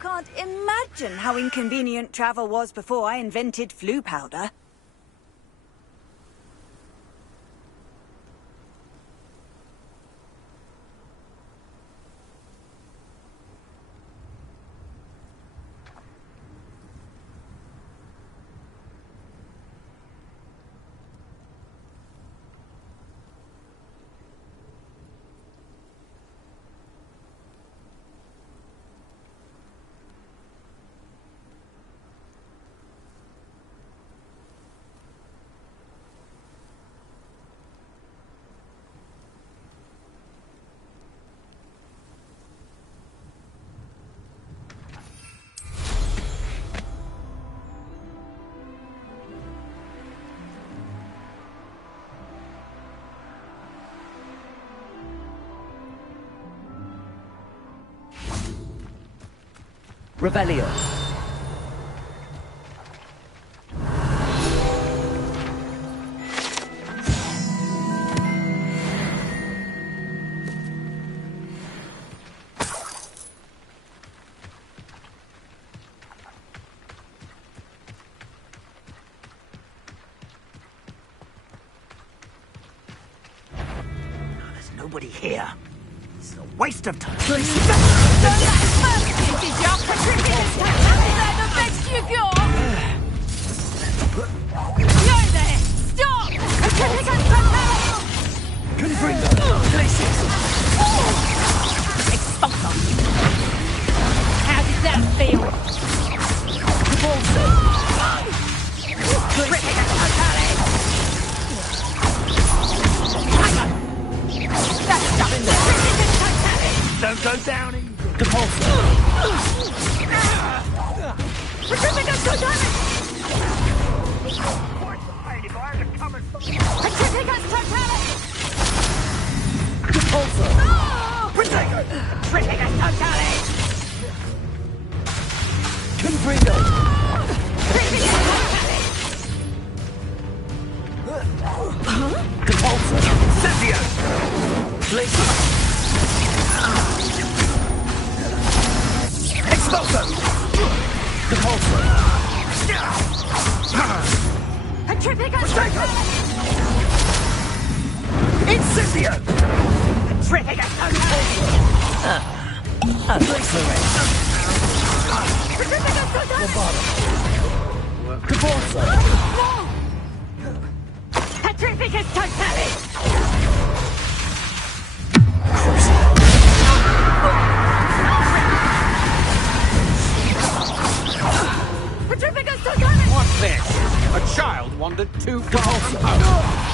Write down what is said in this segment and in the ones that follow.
can't imagine how inconvenient travel was before I invented flu powder. Revelio. There's nobody here. It's a waste of time. Don't go down easy. What's this? A child wandered too far from home.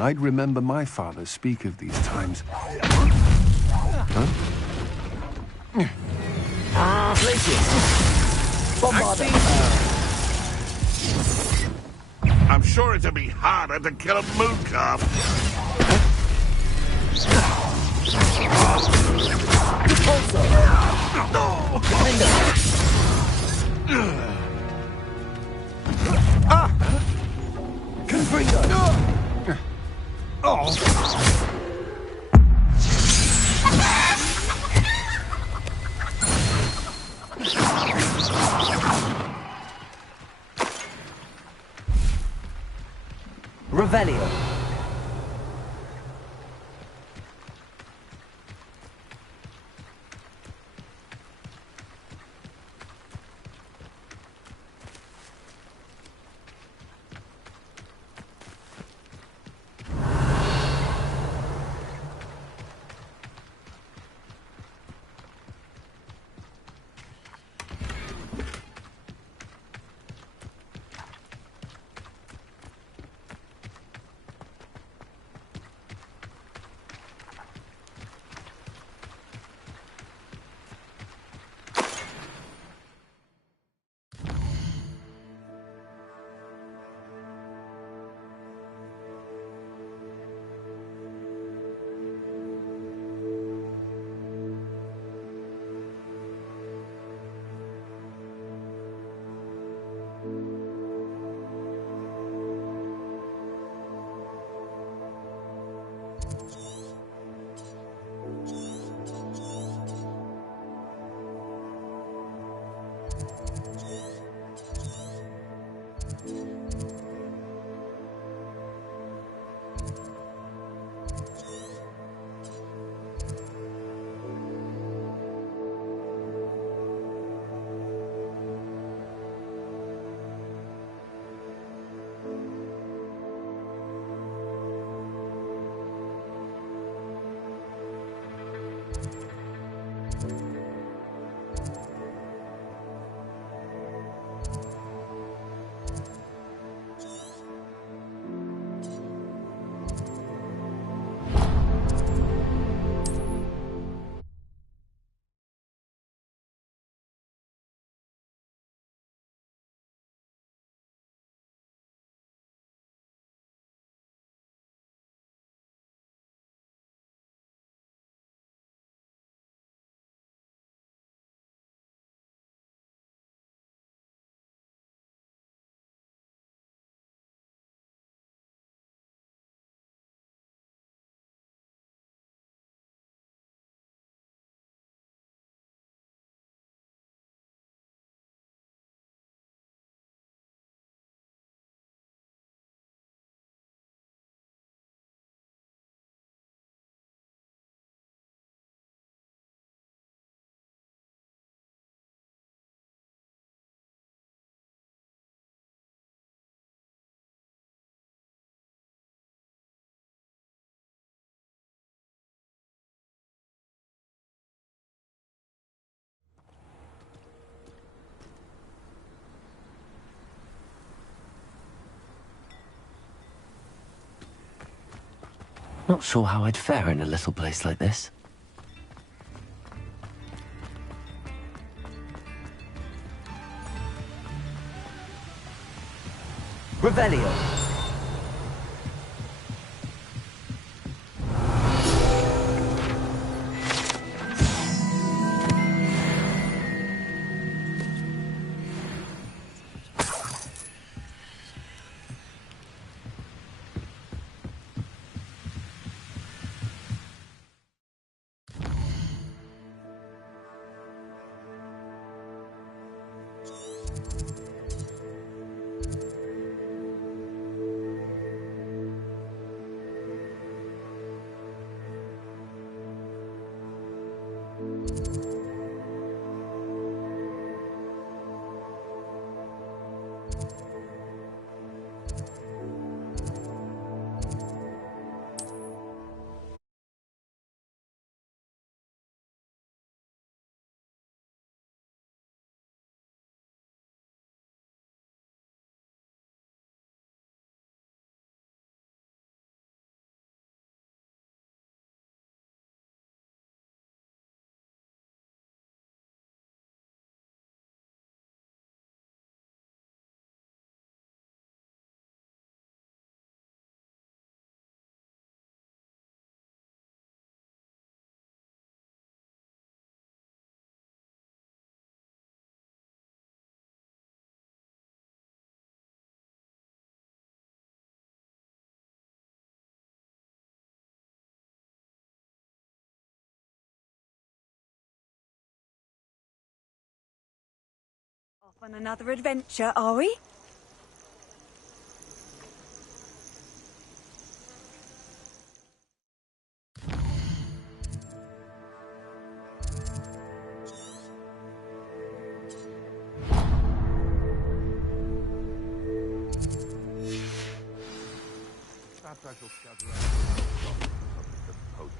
I'd remember my father speak of these times. Huh? I'm sure it'd be harder to kill a moon calf. Revelio. Not sure how I'd fare in a little place like this. Revelio. Off on another adventure, are we? Perhaps I shall scout around the poach.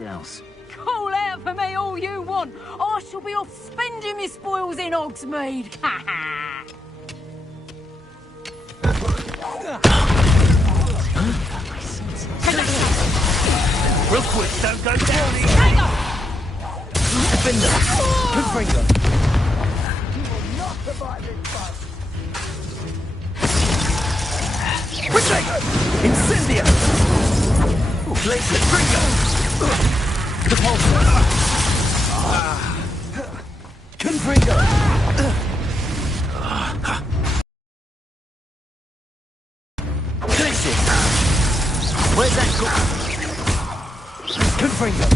Else. Call out for me all you want. I shall be off spending my spoils in Hogsmeade. Ha ha! Real quick, don't go down. Take off! Defender. Good finger. Incendio. Glacier trigger. Repulsor. Confringo. Glacier. Where's that go? Confringo.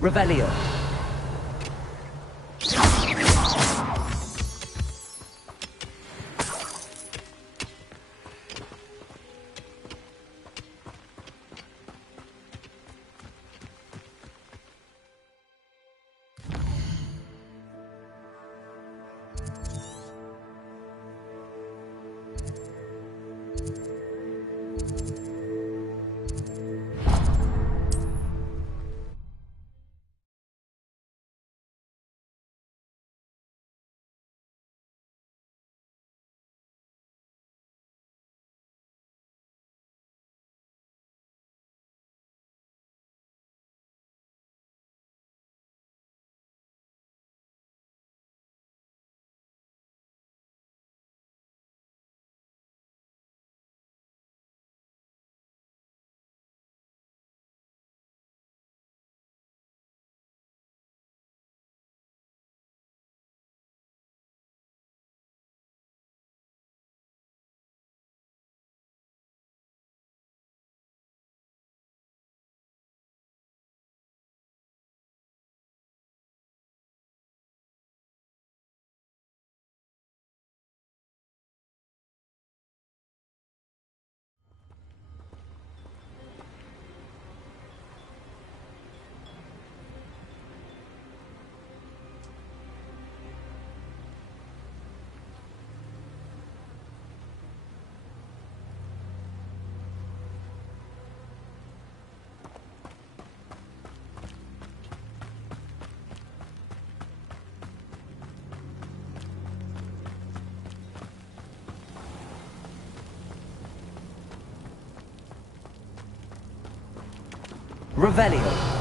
Revelio. Revelio.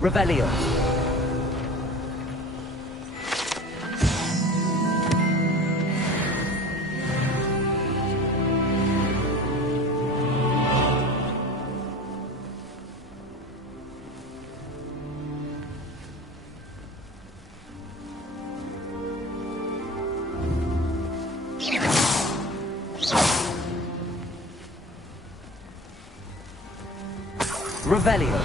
Revelio. Revelio.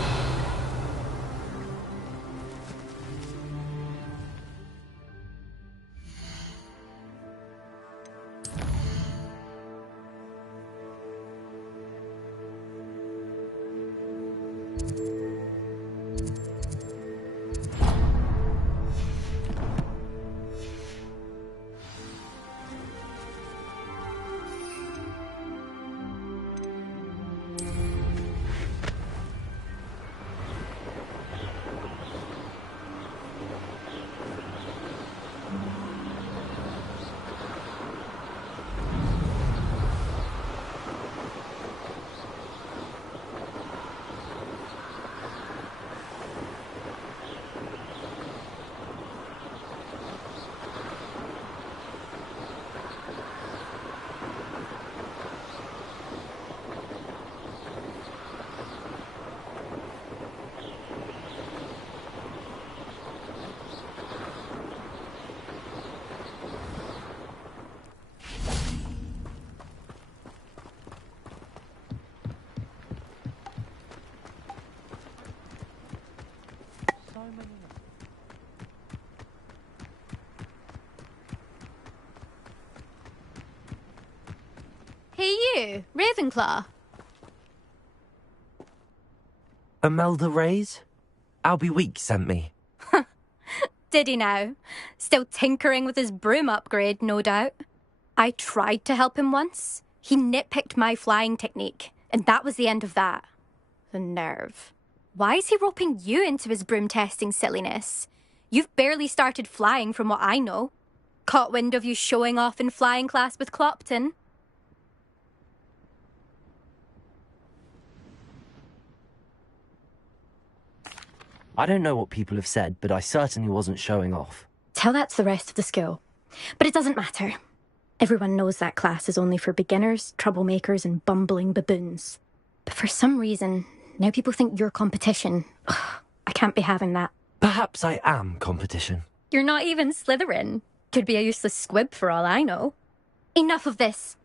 Hey you, Ravenclaw. Imelda Reyes? Albie Week sent me. Did he now? Still tinkering with his broom upgrade, no doubt. I tried to help him once. He nitpicked my flying technique, and that was the end of that. The nerve. Why is he roping you into his broom testing silliness? You've barely started flying from what I know. Caught wind of you showing off in flying class with Clopton. I don't know what people have said, but I certainly wasn't showing off. Tell that to the rest of the school. But it doesn't matter. Everyone knows that class is only for beginners, troublemakers, and bumbling baboons. But for some reason, now people think you're competition. Ugh, I can't be having that. Perhaps I am competition. You're not even Slytherin. Could be a useless squib for all I know. Enough of this.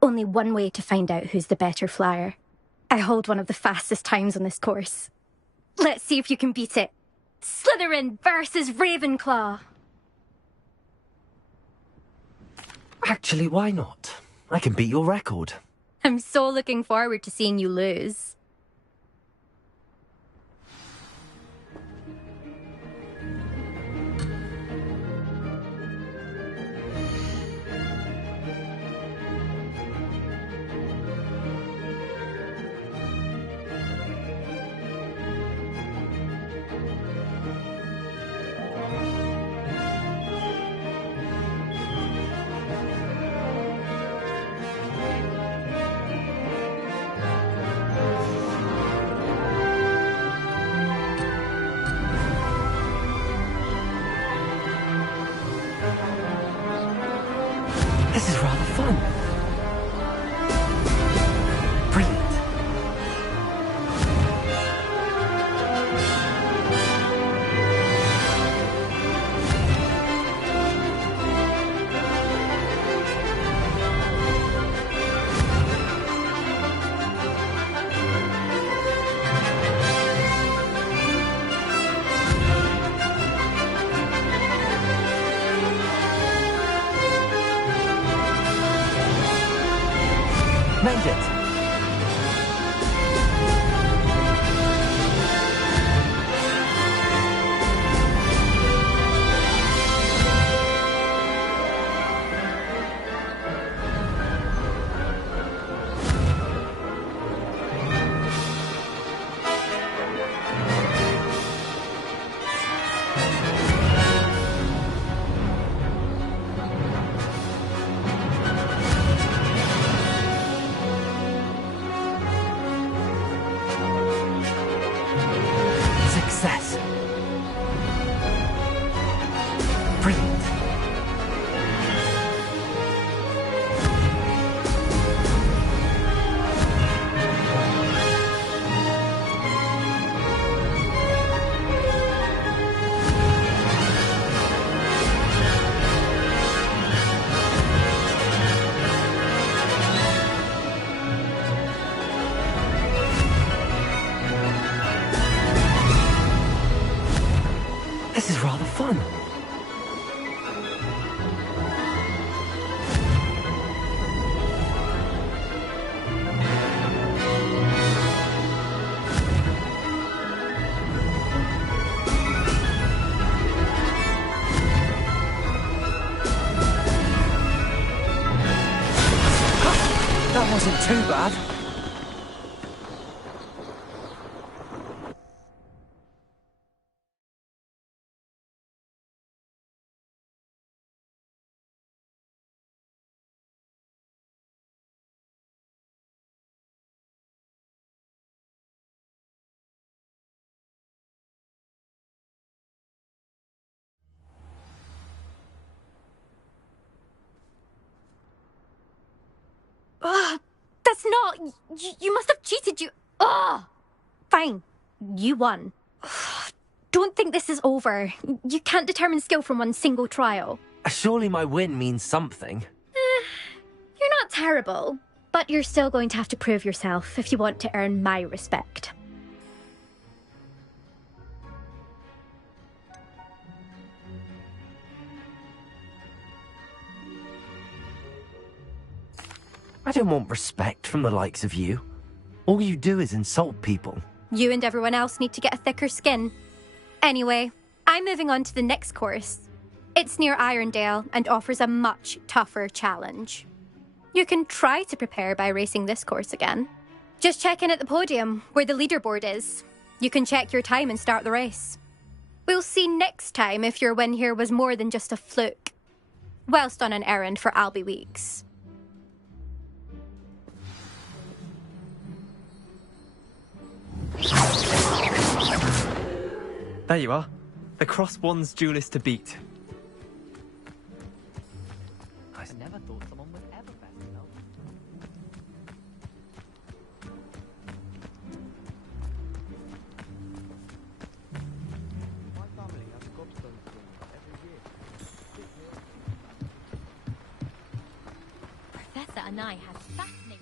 Only one way to find out who's the better flyer. I hold one of the fastest times on this course. Let's see if you can beat it. Slytherin versus Ravenclaw. Actually, why not? I can beat your record. I'm so looking forward to seeing you lose. This is rather fun. Brilliant. Made it. This is rather fun. That wasn't too bad. Ugh, that's not... You must have cheated, you... Ugh! Fine. You won. Ugh, don't think this is over. You can't determine skill from one single trial. Surely my win means something. You're not terrible, but you're still going to have to prove yourself if you want to earn my respect. I don't want respect from the likes of you. All you do is insult people. You and everyone else need to get a thicker skin. Anyway, I'm moving on to the next course. It's near Irondale and offers a much tougher challenge. You can try to prepare by racing this course again. Just check in at the podium, where the leaderboard is. You can check your time and start the race. We'll see next time if your win here was more than just a fluke. Whilst on an errand for Albie Weeks. There you are. The Cross One's duelist to beat. I never thought someone was ever better enough. My family has gobstones for them every year. Professor and I had fascinating...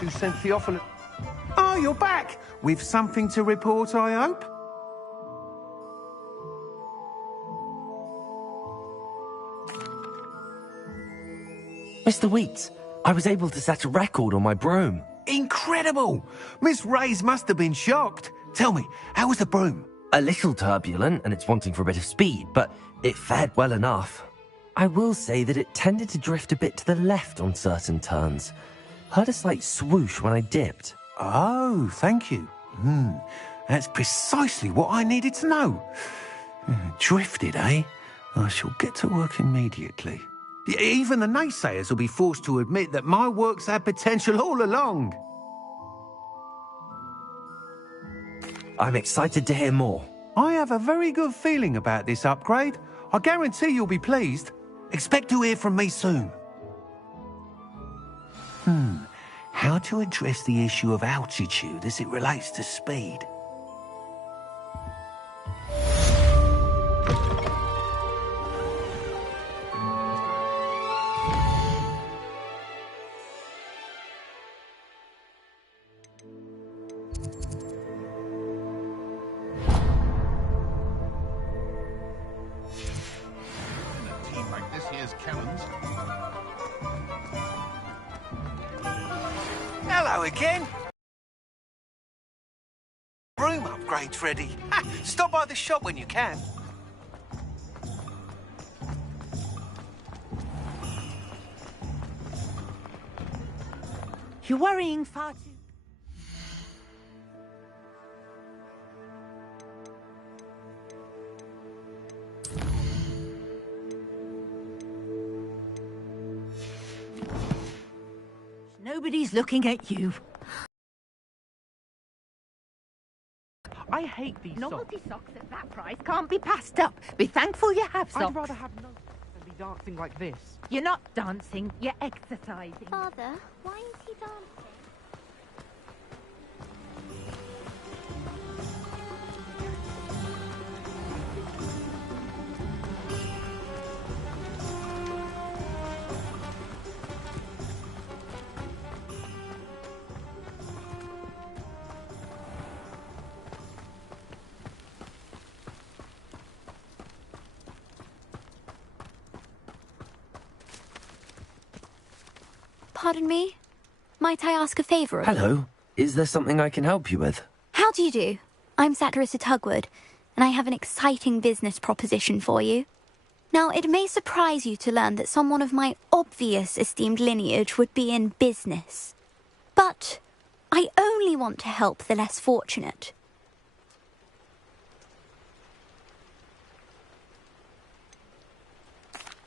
Who sent Theophilus? Oh, you're back! With something to report, I hope? Mr. Weeks, I was able to set a record on my broom. Incredible! Miss Reyes must have been shocked. Tell me, how was the broom? A little turbulent, and it's wanting for a bit of speed, but it fared well enough. I will say that it tended to drift a bit to the left on certain turns. Heard a slight swoosh when I dipped. Oh, thank you. That's precisely what I needed to know. Drifted, eh? I shall get to work immediately. Even the naysayers will be forced to admit that my work's had potential all along. I'm excited to hear more. I have a very good feeling about this upgrade. I guarantee you'll be pleased. Expect to hear from me soon. How to address the issue of altitude as it relates to speed? Like this here's Callum's. Hello again. Room upgrade's ready. Stop by the shop when you can. You're worrying far too... Nobody's looking at you. I hate these Novelty socks. socks at that price can't be passed up. Be thankful you have socks. I'd rather have no than be dancing like this. You're not dancing, you're exercising. Father, why is he dancing? Pardon me? Might I ask a favour of you? Hello. Is there something I can help you with? How do you do? I'm Satirissa Tugwood, and I have an exciting business proposition for you. Now, it may surprise you to learn that someone of my obvious esteemed lineage would be in business. But I only want to help the less fortunate.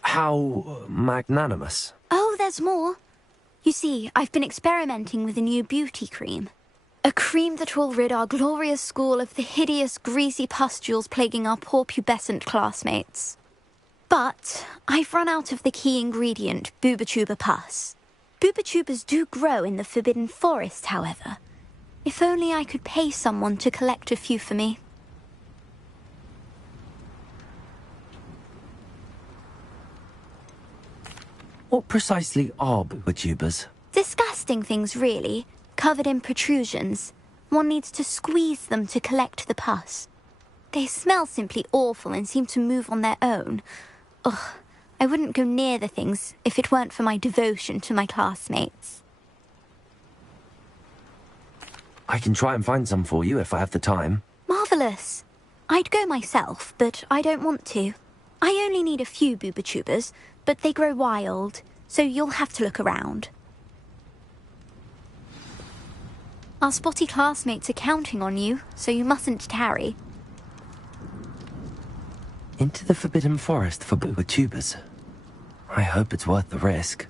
How magnanimous. Oh, there's more. You see, I've been experimenting with a new beauty cream. A cream that will rid our glorious school of the hideous, greasy pustules plaguing our poor pubescent classmates. But I've run out of the key ingredient, Booba-tuber pus. Booba-tubers do grow in the Forbidden Forest, however. If only I could pay someone to collect a few for me. What precisely are booba-tubers? Disgusting things, really, covered in protrusions. One needs to squeeze them to collect the pus. They smell simply awful and seem to move on their own. Ugh, I wouldn't go near the things if it weren't for my devotion to my classmates. I can try and find some for you if I have the time. Marvellous. I'd go myself, but I don't want to. I only need a few booba-tubers, but they grow wild, so you'll have to look around. Our spotty classmates are counting on you, so you mustn't tarry. Into the Forbidden Forest for booba-tubers. I hope it's worth the risk.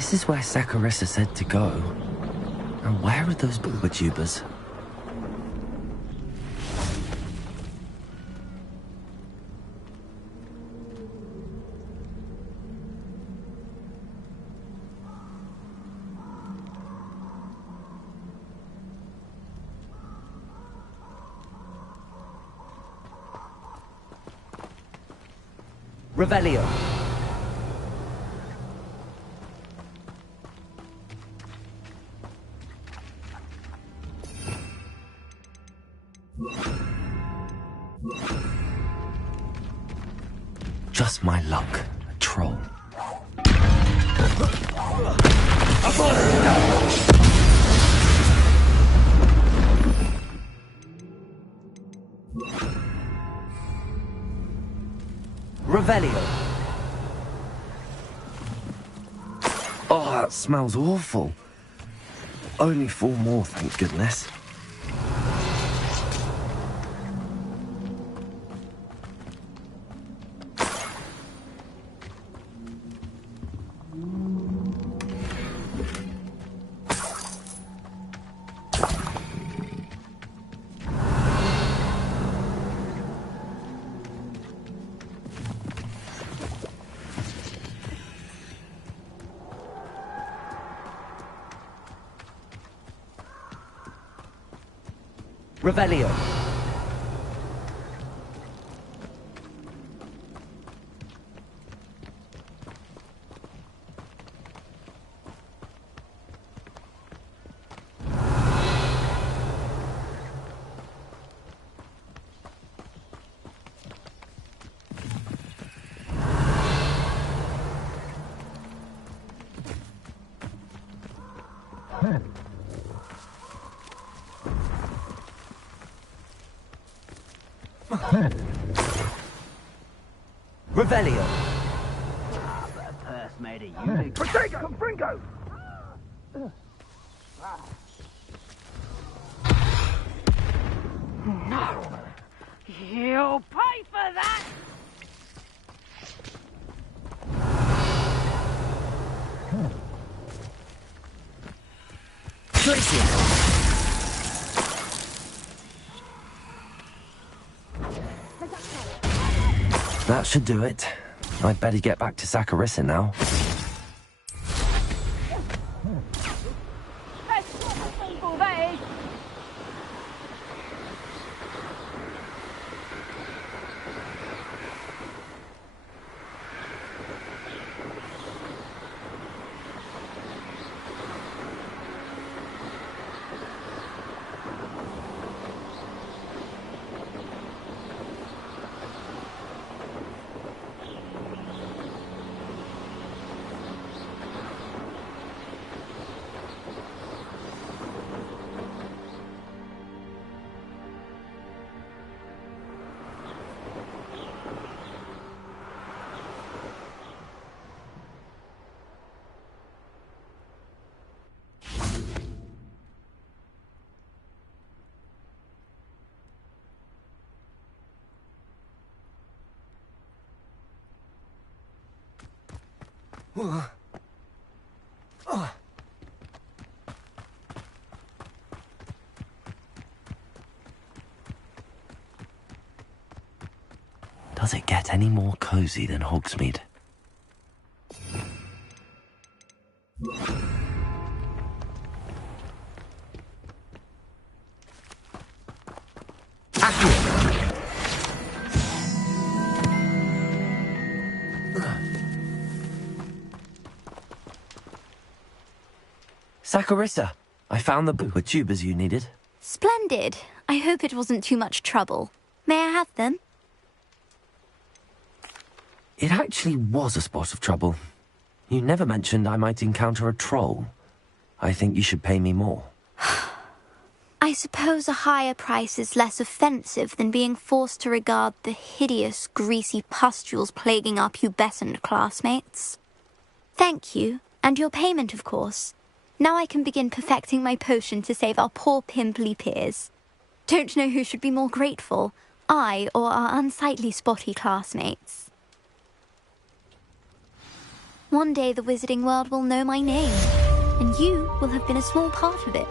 This is where Saccharissa said to go. And where are those booba tubers? Revelio. Just my luck, a troll. Revelio. Oh, that smells awful. Only 4 more, thank goodness. Revelio. Revelio. Purse made a unique. Protego! Confringo! No! You'll pay for that! That should do it. I'd better get back to Saccharissa now. That's not people, that is! Does it get any more cozy than Hogsmeade? Saccharissa, I found the booba tubers you needed. Splendid. I hope it wasn't too much trouble. May I have them? It actually was a spot of trouble. You never mentioned I might encounter a troll. I think you should pay me more. I suppose a higher price is less offensive than being forced to regard the hideous, greasy pustules plaguing our pubescent classmates. Thank you, and your payment, of course. Now I can begin perfecting my potion to save our poor pimply peers. Don't know who should be more grateful, I or our unsightly spotty classmates. One day the wizarding world will know my name, and you will have been a small part of it.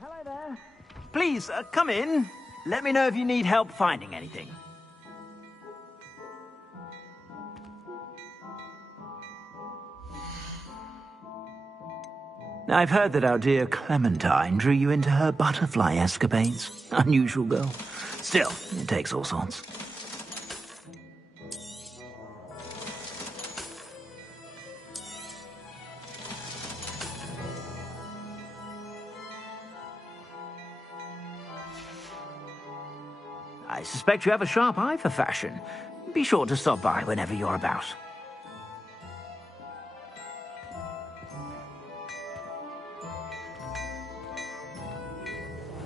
Hello there. Please, come in. Let me know if you need help finding anything. I've heard that our dear Clementine drew you into her butterfly escapades. Unusual girl. Still, it takes all sorts. I suspect you have a sharp eye for fashion. Be sure to stop by whenever you're about.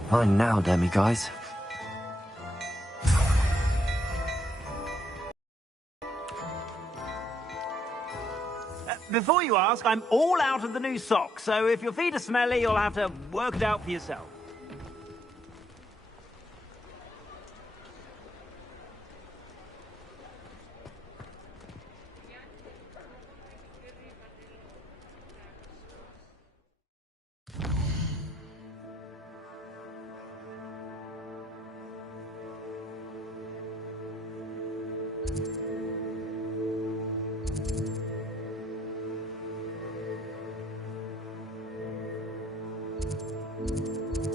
Fine now, Demi guys. Before you ask, I'm all out of the new socks, so if your feet are smelly, you'll have to work it out for yourself. Thank you.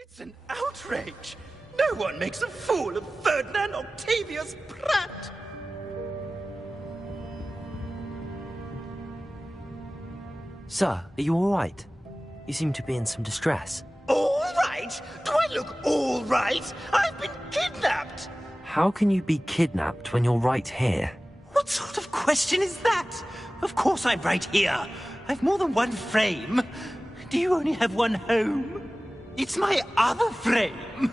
It's an outrage! No one makes a fool of Ferdinand Octavius Pratt! Sir, are you all right? You seem to be in some distress. All right? Do I look all right? I've been kidnapped! How can you be kidnapped when you're right here? What sort of question is that? Of course I'm right here. I've more than one frame. Do you only have one home? It's my other frame.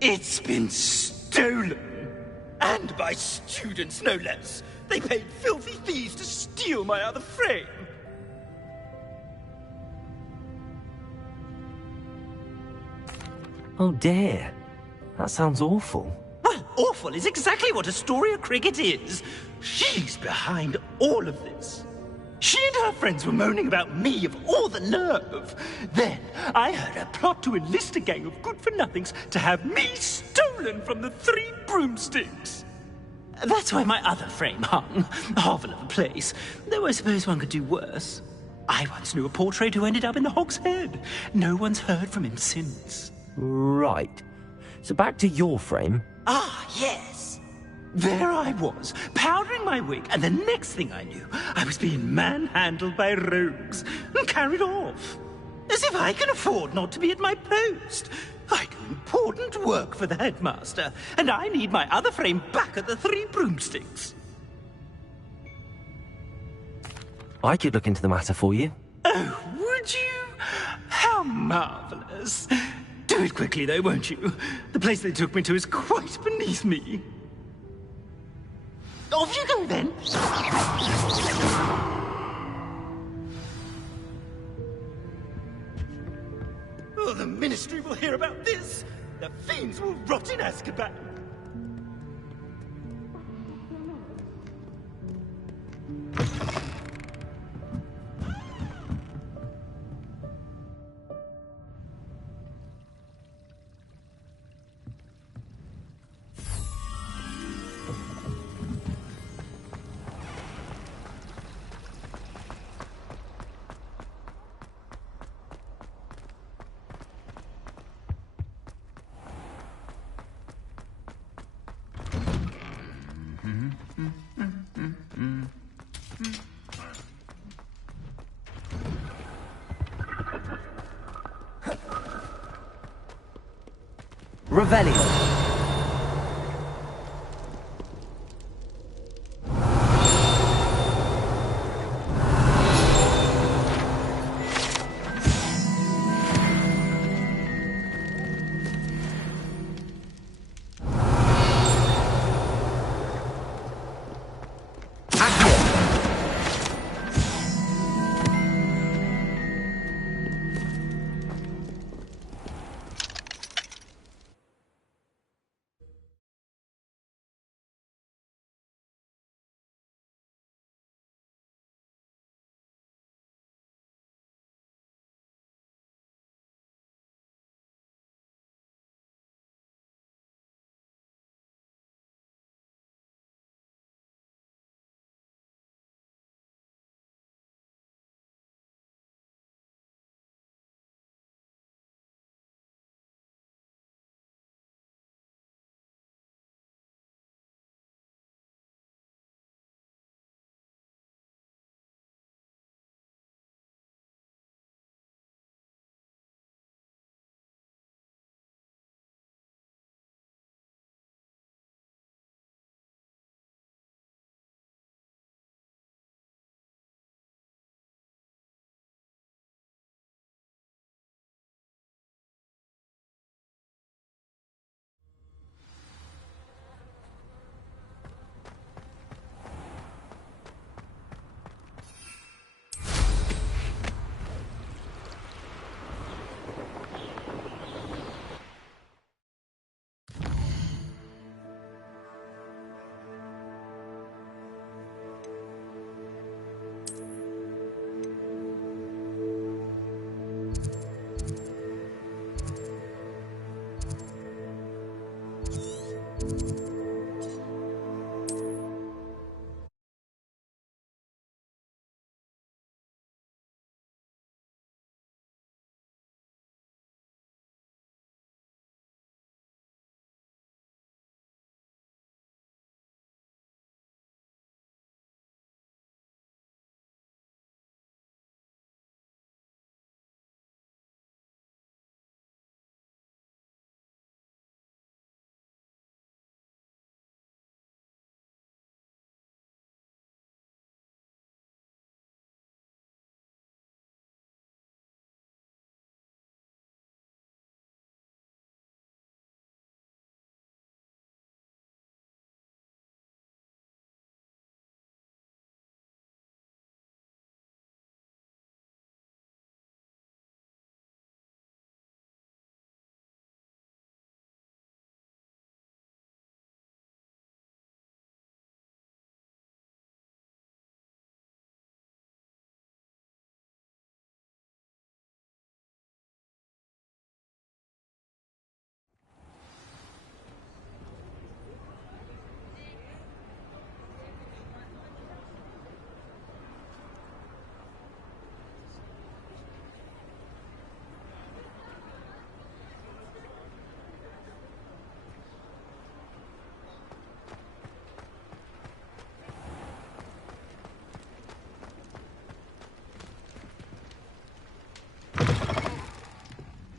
It's been stolen. And by students, no less. They paid filthy thieves to steal my other frame. Oh dear. That sounds awful. Well, awful is exactly what Astoria Cricket is. She's behind all of this. She and her friends were moaning about me of all the nerve. Then I heard her plot to enlist a gang of good-for-nothings to have me stolen from the Three Broomsticks. That's why my other frame hung. A hovel of a place. Though I suppose one could do worse. I once knew a portrait who ended up in the Hog's Head. No one's heard from him since. Right. So back to your frame. Ah, yes. There I was, powdering my wig, and the next thing I knew, I was being manhandled by rogues and carried off. As if I can afford not to be at my post. I do important work for the headmaster, and I need my other frame back at the Three Broomsticks. I could look into the matter for you. Oh, would you? How marvelous. Do it quickly, though, won't you? The place they took me to is quite beneath me. Off you go, then. Oh, the Ministry will hear about this. The fiends will rot in Azkaban. Revelio.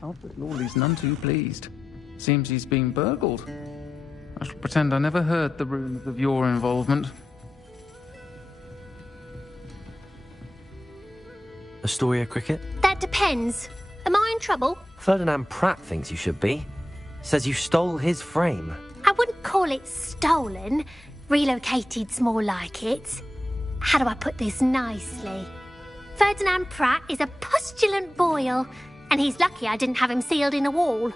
Albert Lawley's none too pleased. Seems he's been burgled. I shall pretend I never heard the rumours of your involvement. Astoria Cricket? That depends. Am I in trouble? Ferdinand Pratt thinks you should be. Says you stole his frame. I wouldn't call it stolen. Relocated's more like it. How do I put this nicely? Ferdinand Pratt is a postulant boil, and he's lucky I didn't have him sealed in a wall.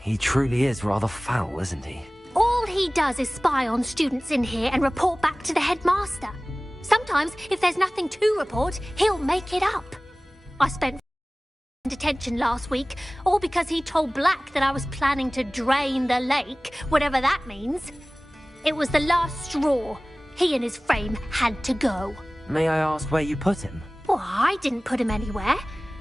He truly is rather foul, isn't he? All he does is spy on students in here and report back to the headmaster. Sometimes, if there's nothing to report, he'll make it up. I spent detention last week, all because he told Black that I was planning to drain the lake, whatever that means. It was the last straw. He and his frame had to go. May I ask where you put him? Well, I didn't put him anywhere.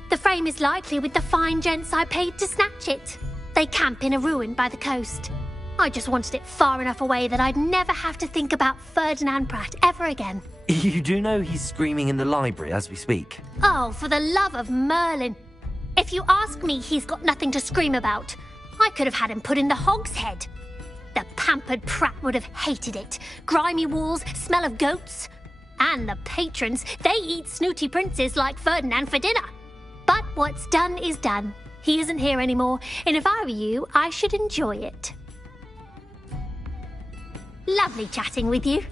The frame is likely with the fine gents I paid to snatch it. They camp in a ruin by the coast. I just wanted it far enough away that I'd never have to think about Ferdinand Pratt ever again. You do know he's screaming in the library as we speak. Oh, for the love of Merlin. If you ask me, he's got nothing to scream about. I could have had him put in the hogshead. The pampered Pratt would have hated it. Grimy walls, smell of goats. And the patrons, they eat snooty princes like Ferdinand for dinner. But what's done is done. He isn't here anymore, and if I were you, I should enjoy it. Lovely chatting with you.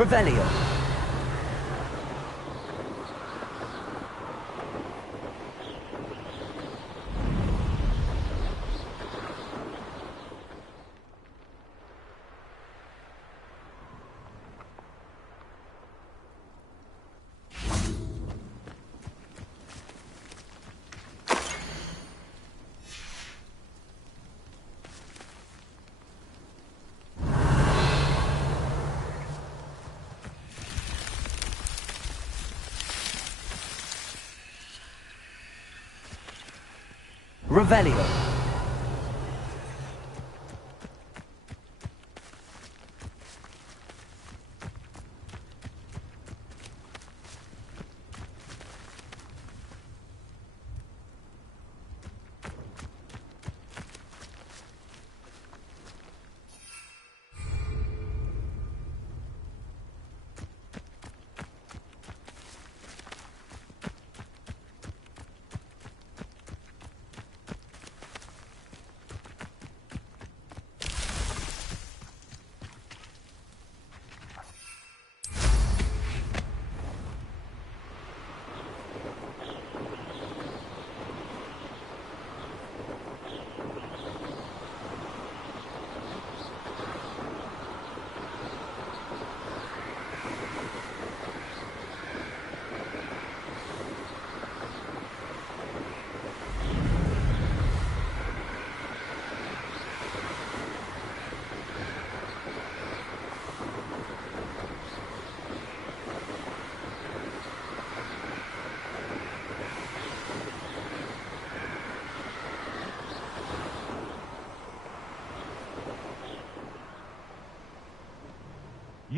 Revelio. Revelio.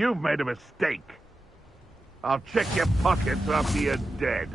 You've made a mistake. I'll check your pockets after you're dead.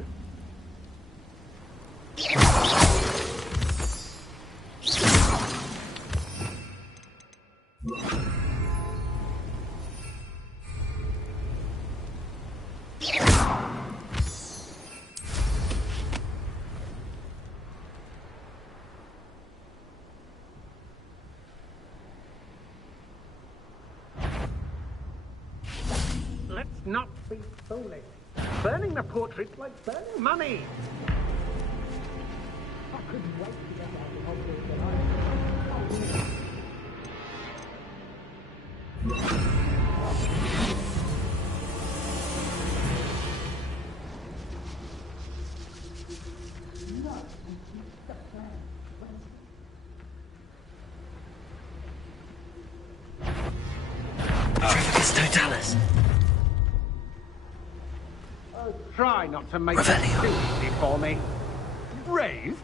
Let's not be foolish. Burning the portrait's like burning money. I couldn't wait to get out of Hogwarts. Totalis. Oh, try not to make it too easy for me. Brave?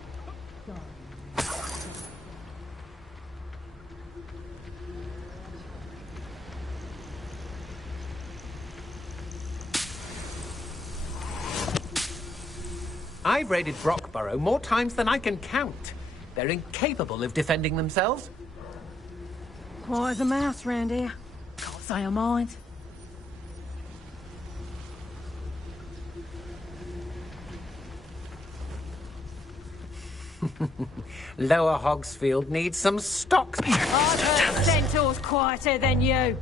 I've raided Brockborough more times than I can count. They're incapable of defending themselves. Quiet as a mouse round here. Can't say I mind. Lower Hogsfield needs some stock. I've heard Centaur's quieter than you.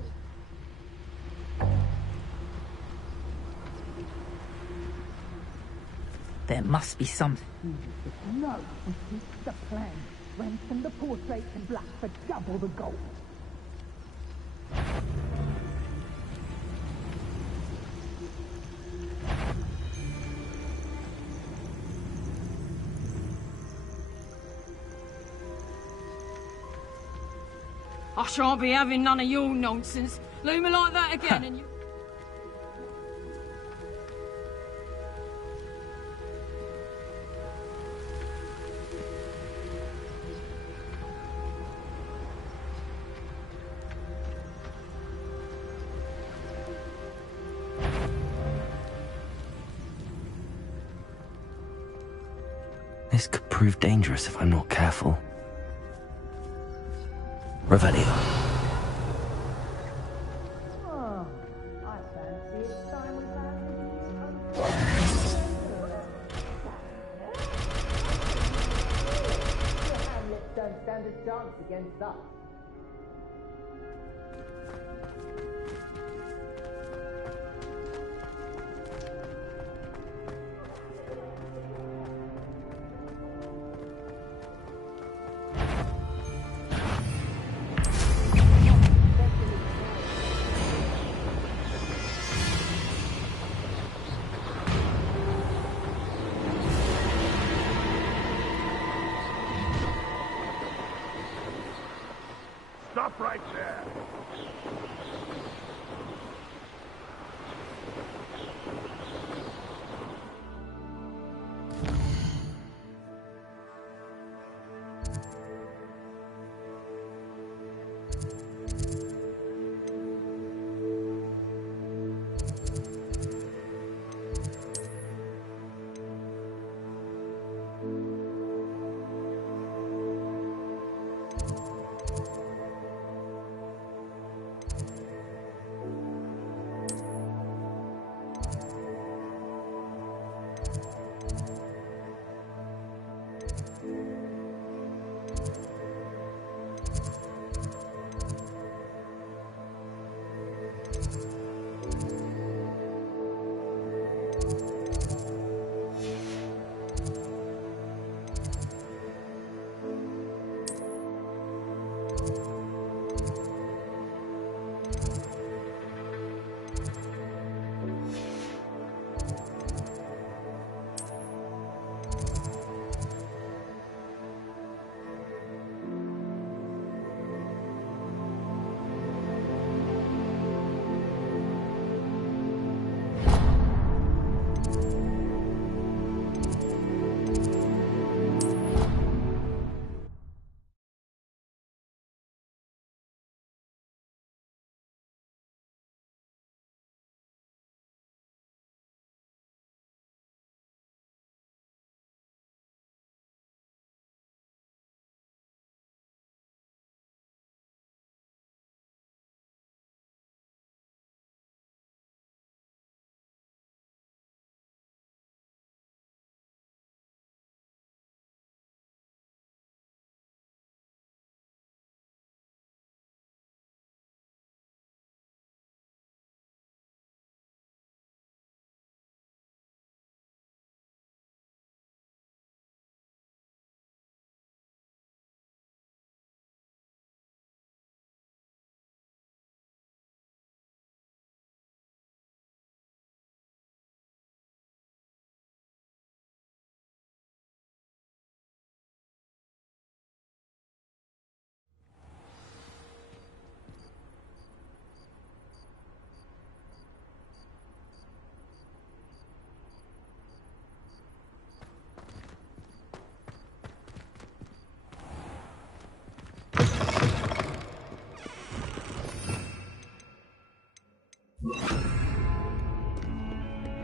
There must be something. No, this is the plan. Ransom the portrait and black for double the gold. I shan't be having none of your nonsense. Leave me like that again and you... This could prove dangerous if I'm not careful. Revelio. Oh, I fancy it's time we Hamlets don't stand a chance against us. Stop right there.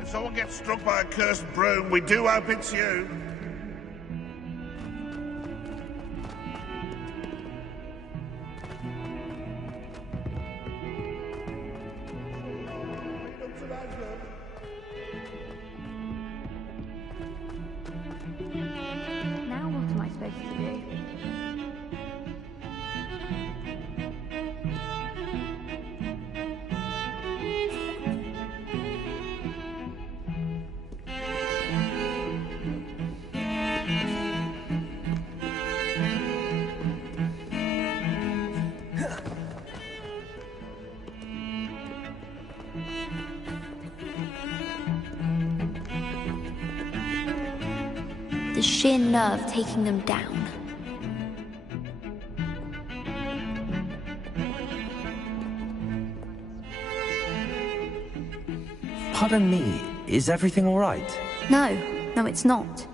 If someone gets struck by a cursed broom, we do hope it's you. Now what am I supposed to do? The sheer nerve taking them down. Pardon me, is everything all right? No, it's not.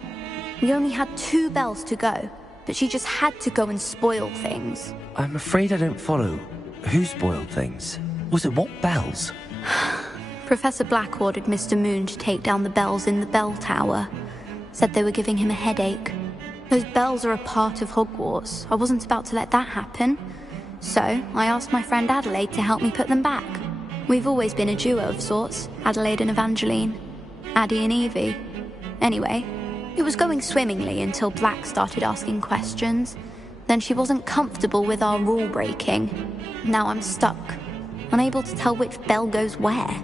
We only had 2 bells to go, but she just had to go and spoil things. I'm afraid I don't follow. Who spoiled things? Was it what bells? Professor Black ordered Mr. Moon to take down the bells in the bell tower. Said they were giving him a headache. Those bells are a part of Hogwarts. I wasn't about to let that happen. So, I asked my friend Adelaide to help me put them back. We've always been a duo of sorts, Adelaide and Evangeline. Addie and Evie. Anyway, it was going swimmingly until Black started asking questions. Then she wasn't comfortable with our rule breaking. Now I'm stuck, unable to tell which bell goes where.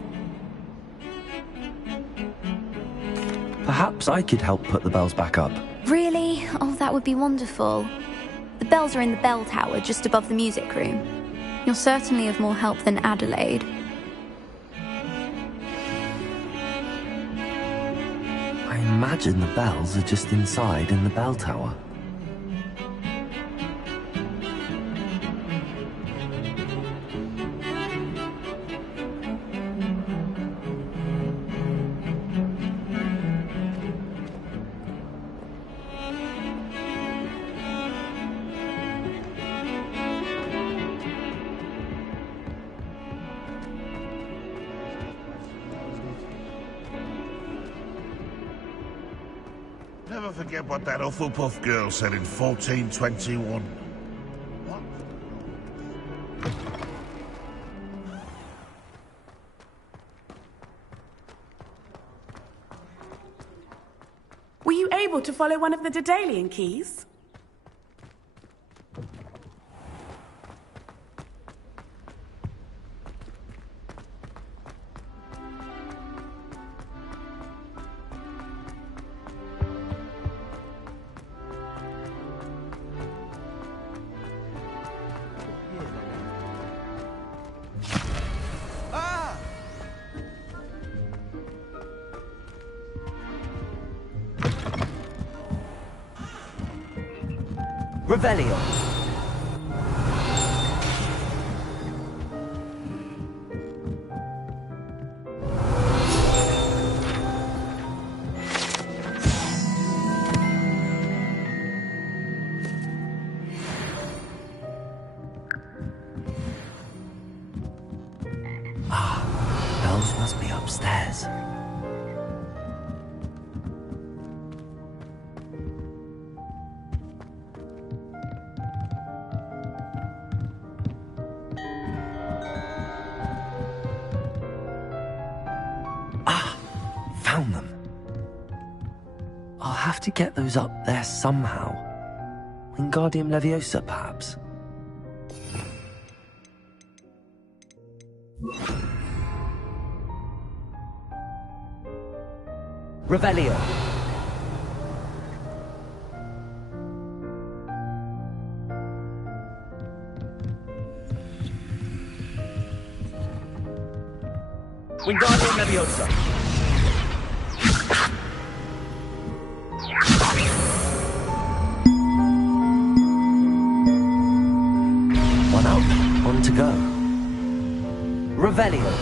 Perhaps I could help put the bells back up. Really? Oh, that would be wonderful. The bells are in the bell tower just above the music room. You're certainly of more help than Adelaide. I imagine the bells are just inside in the bell tower. Never forget what that Hufflepuff girl said in 1421. What? Were you able to follow one of the Daedalian keys? Revelio. Bells must be upstairs. Found them. I'll have to get those up there somehow. Wingardium Leviosa, perhaps? Revelio. Wingardium Leviosa. One up, on to go. Revelio.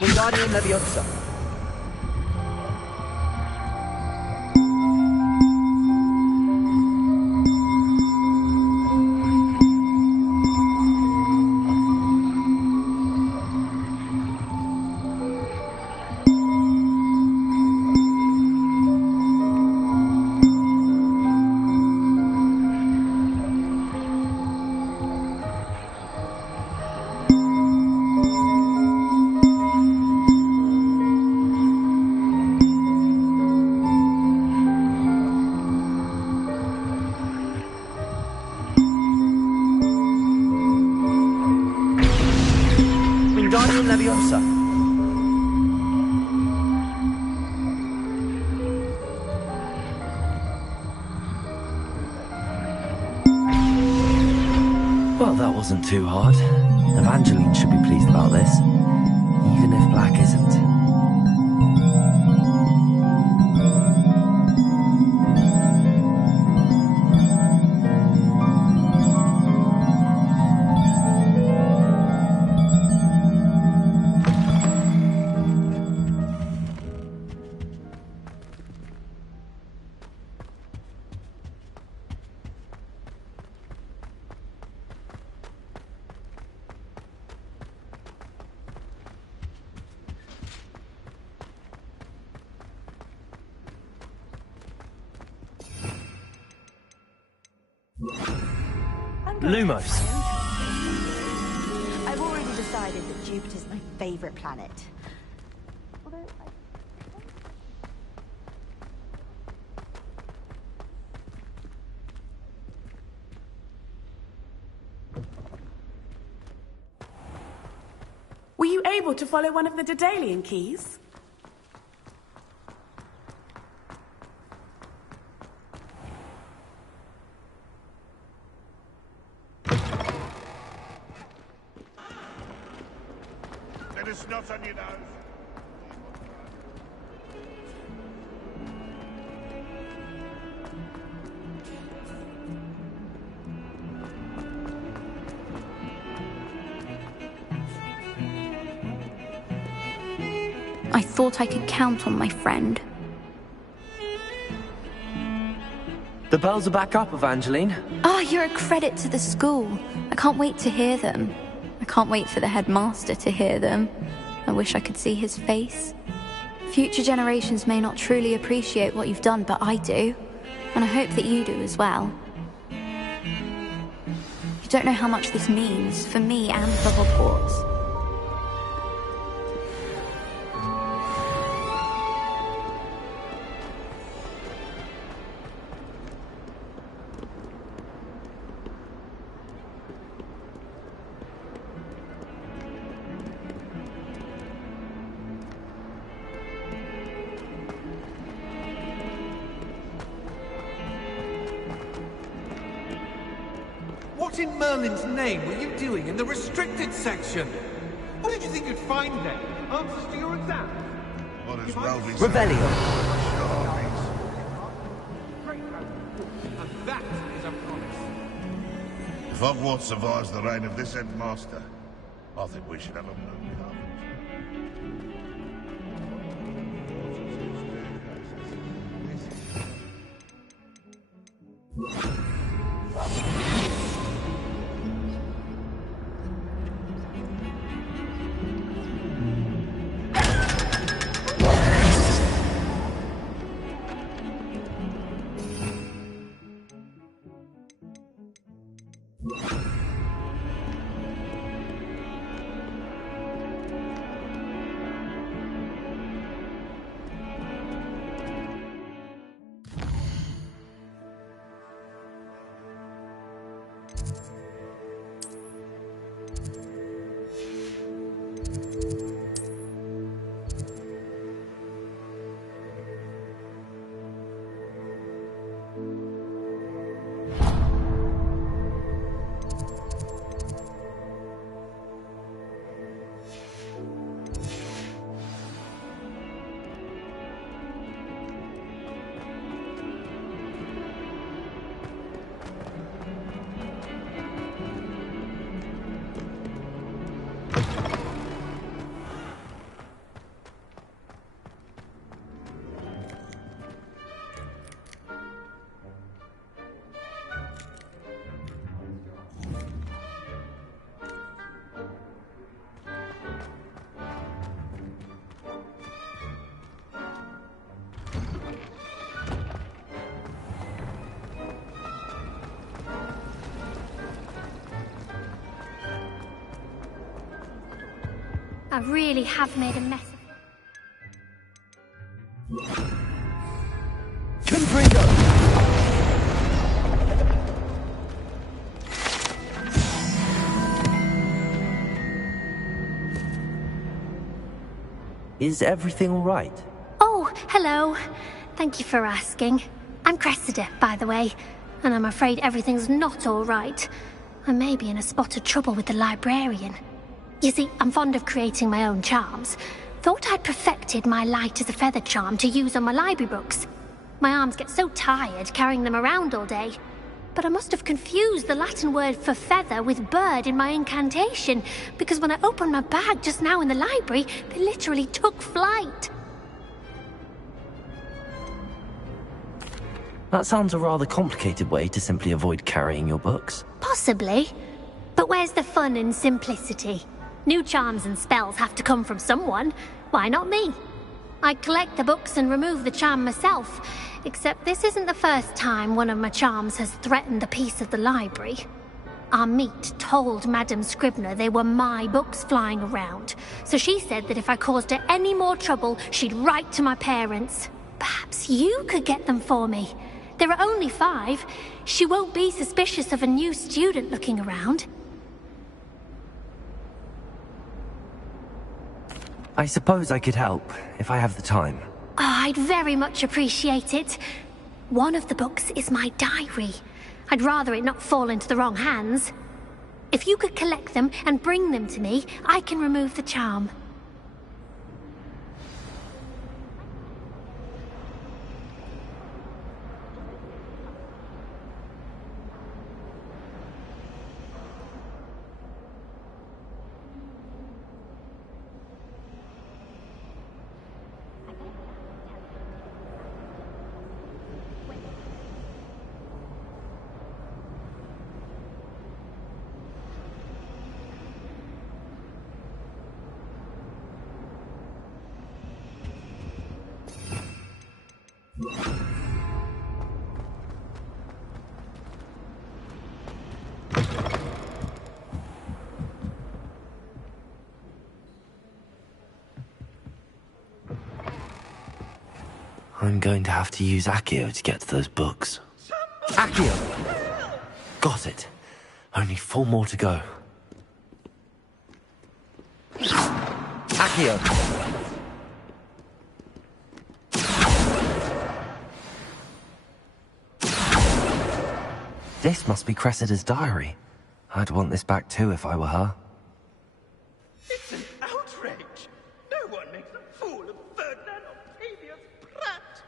Wingardium Leviosa. wasn't too hard. Evangeline should be pleased about this, even if Black isn't. Lumos. I've already decided that Jupiter's my favorite planet. Were you able to follow one of the Daedalian keys? Let us not on your nose. I thought I could count on my friend. The bells are back up, Evangeline. Oh, you're a credit to the school. I can't wait to hear them. I can't wait for the headmaster to hear them. I wish I could see his face. Future generations may not truly appreciate what you've done, but I do. And I hope that you do as well. You don't know how much this means for me and for Hogwarts. What in Merlin's name were you doing in the restricted section? What did you think you'd find there? Answers to your exams? What is Welby saying? Rebellion. And that is a promise. If Hogwarts survives the reign of this headmaster, I think we should have a blue carpet. I really have made a mess of Is everything all right? Oh, hello. Thank you for asking. I'm Cressida, by the way, and I'm afraid everything's not all right. I may be in a spot of trouble with the librarian. You see, I'm fond of creating my own charms. Thought I'd perfected my light as a feather charm to use on my library books. My arms get so tired carrying them around all day. But I must have confused the Latin word for feather with bird in my incantation, because when I opened my bag just now in the library, they literally took flight. That sounds a rather complicated way to simply avoid carrying your books. Possibly. But where's the fun in simplicity? New charms and spells have to come from someone. Why not me? I collect the books and remove the charm myself, except this isn't the first time one of my charms has threatened the peace of the library. Our meet told Madame Scribner they were my books flying around, so she said that if I caused her any more trouble, she'd write to my parents. Perhaps you could get them for me. There are only 5. She won't be suspicious of a new student looking around. I suppose I could help, if I have the time. Oh, I'd very much appreciate it. One of the books is my diary. I'd rather it not fall into the wrong hands. If you could collect them and bring them to me, I can remove the charm. I'm going to have to use Accio to get to those books. Accio! Got it. Only 4 more to go. Accio! This must be Cressida's diary. I'd want this back too if I were her. It's an outrage! No one makes a fool of Ferdinand Octavius Pratt!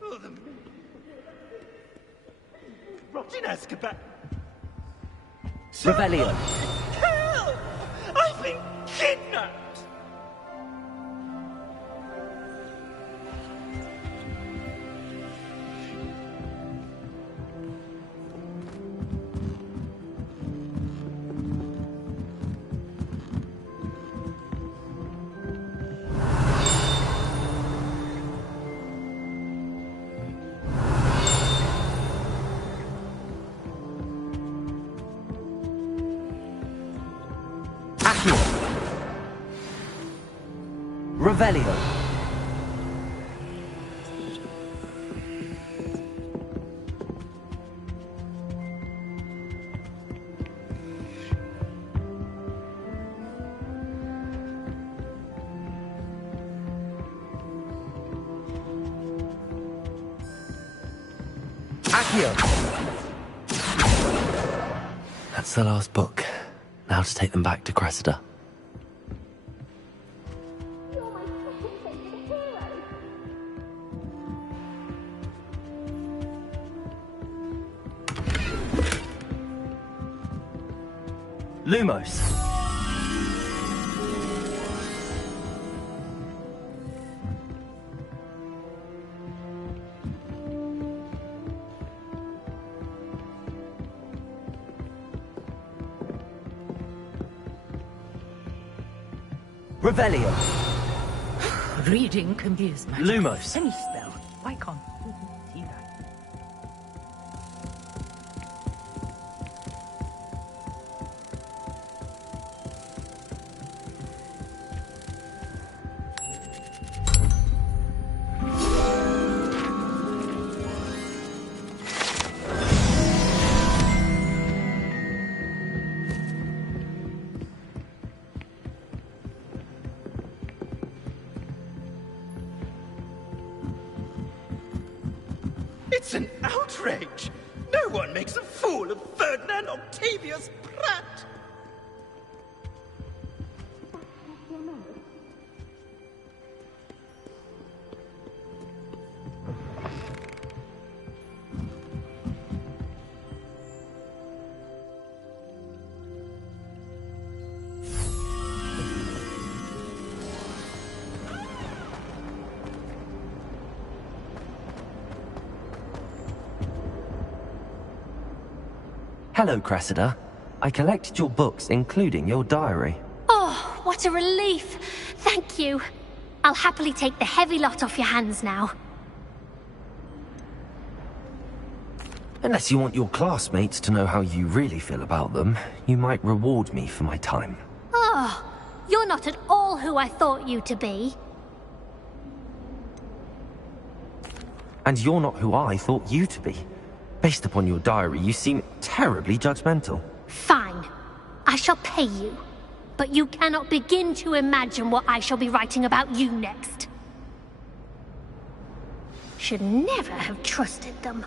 Oh, the... Rot in Azkaban! Rebellion! Help! I've been kidnapped! Revelio. Accio. That's the last book. Now to take them back to Cressida. Lumos. Revelio. Reading can be as magic Lumos. as any spell. Why can't you see that? It's an outrage! No one makes a fool of Ferdinand Octavius Pratt! Hello, Cressida. I collected your books, including your diary. Oh, what a relief. Thank you. I'll happily take the heavy lot off your hands now. Unless you want your classmates to know how you really feel about them, you might reward me for my time. Oh, you're not at all who I thought you to be. And you're not who I thought you to be. Based upon your diary, you seem terribly judgmental. Fine. I shall pay you. But you cannot begin to imagine what I shall be writing about you next. Should never have trusted them.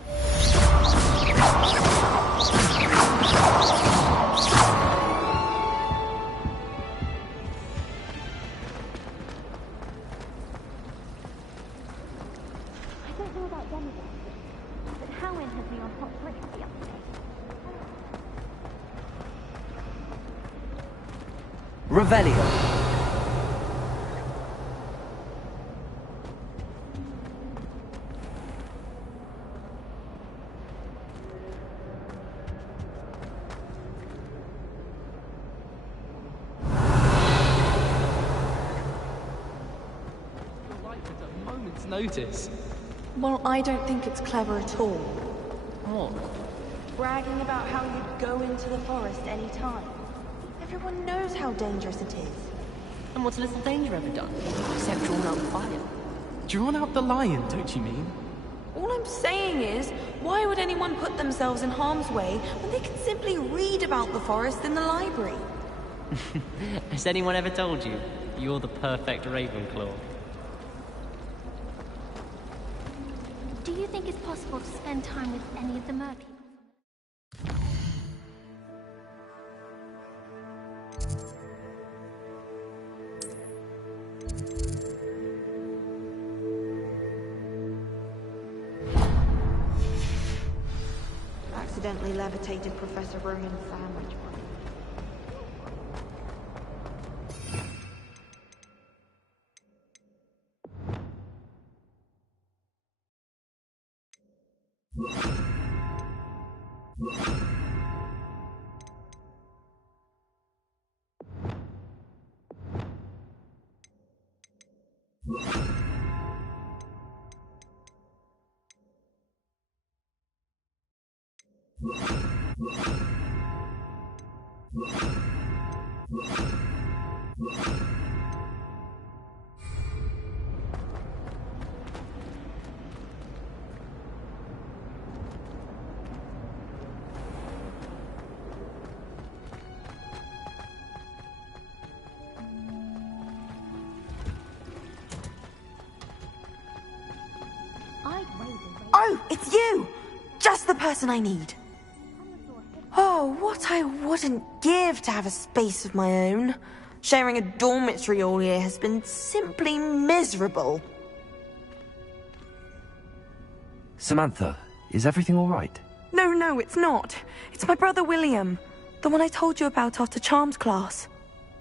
Revelio. Notice. Well, I don't think it's clever at all. What? Bragging about how you'd go into the forest any time. Everyone knows how dangerous it is. And what's Little Danger ever done? Except drawn out the fire. Drawn out the lion, don't you mean? All I'm saying is, why would anyone put themselves in harm's way when they can simply read about the forest in the library? Has anyone ever told you? You're the perfect Ravenclaw. Do you think it's possible to spend time with any of the merpeople? Accidentally levitated Professor Roman's sandwich. Oh, it's you! Just the person I need. Oh, what I wouldn't give to have a space of my own. Sharing a dormitory all year has been simply miserable. Samantha, is everything all right? No, it's not. It's my brother William. The one I told you about after Charms class.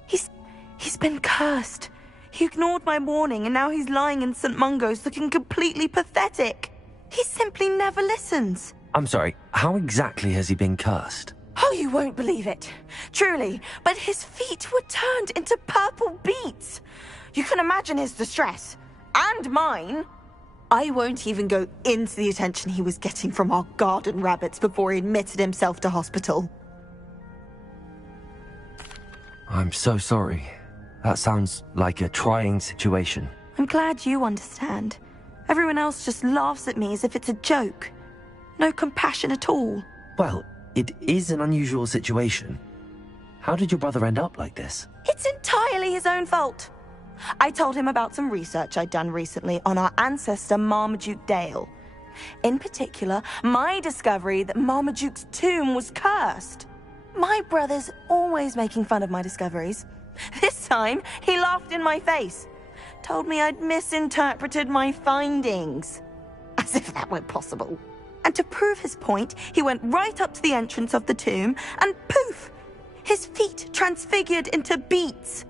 He's been cursed. He ignored my warning and now he's lying in St. Mungo's looking completely pathetic. He simply never listens. I'm sorry, how exactly has he been cursed? Oh, you won't believe it. Truly, but his feet were turned into purple beets. You can imagine his distress. And mine. I won't even go into the attention he was getting from our garden rabbits before he admitted himself to hospital. I'm so sorry. That sounds like a trying situation. I'm glad you understand. Everyone else just laughs at me as if it's a joke. No compassion at all. Well, it is an unusual situation. How did your brother end up like this? It's entirely his own fault. I told him about some research I'd done recently on our ancestor Marmaduke Dale. In particular, my discovery that Marmaduke's tomb was cursed. My brother's always making fun of my discoveries. This time, he laughed in my face. Told me I'd misinterpreted my findings. As if that were possible. And to prove his point, he went right up to the entrance of the tomb and poof! His feet transfigured into beets.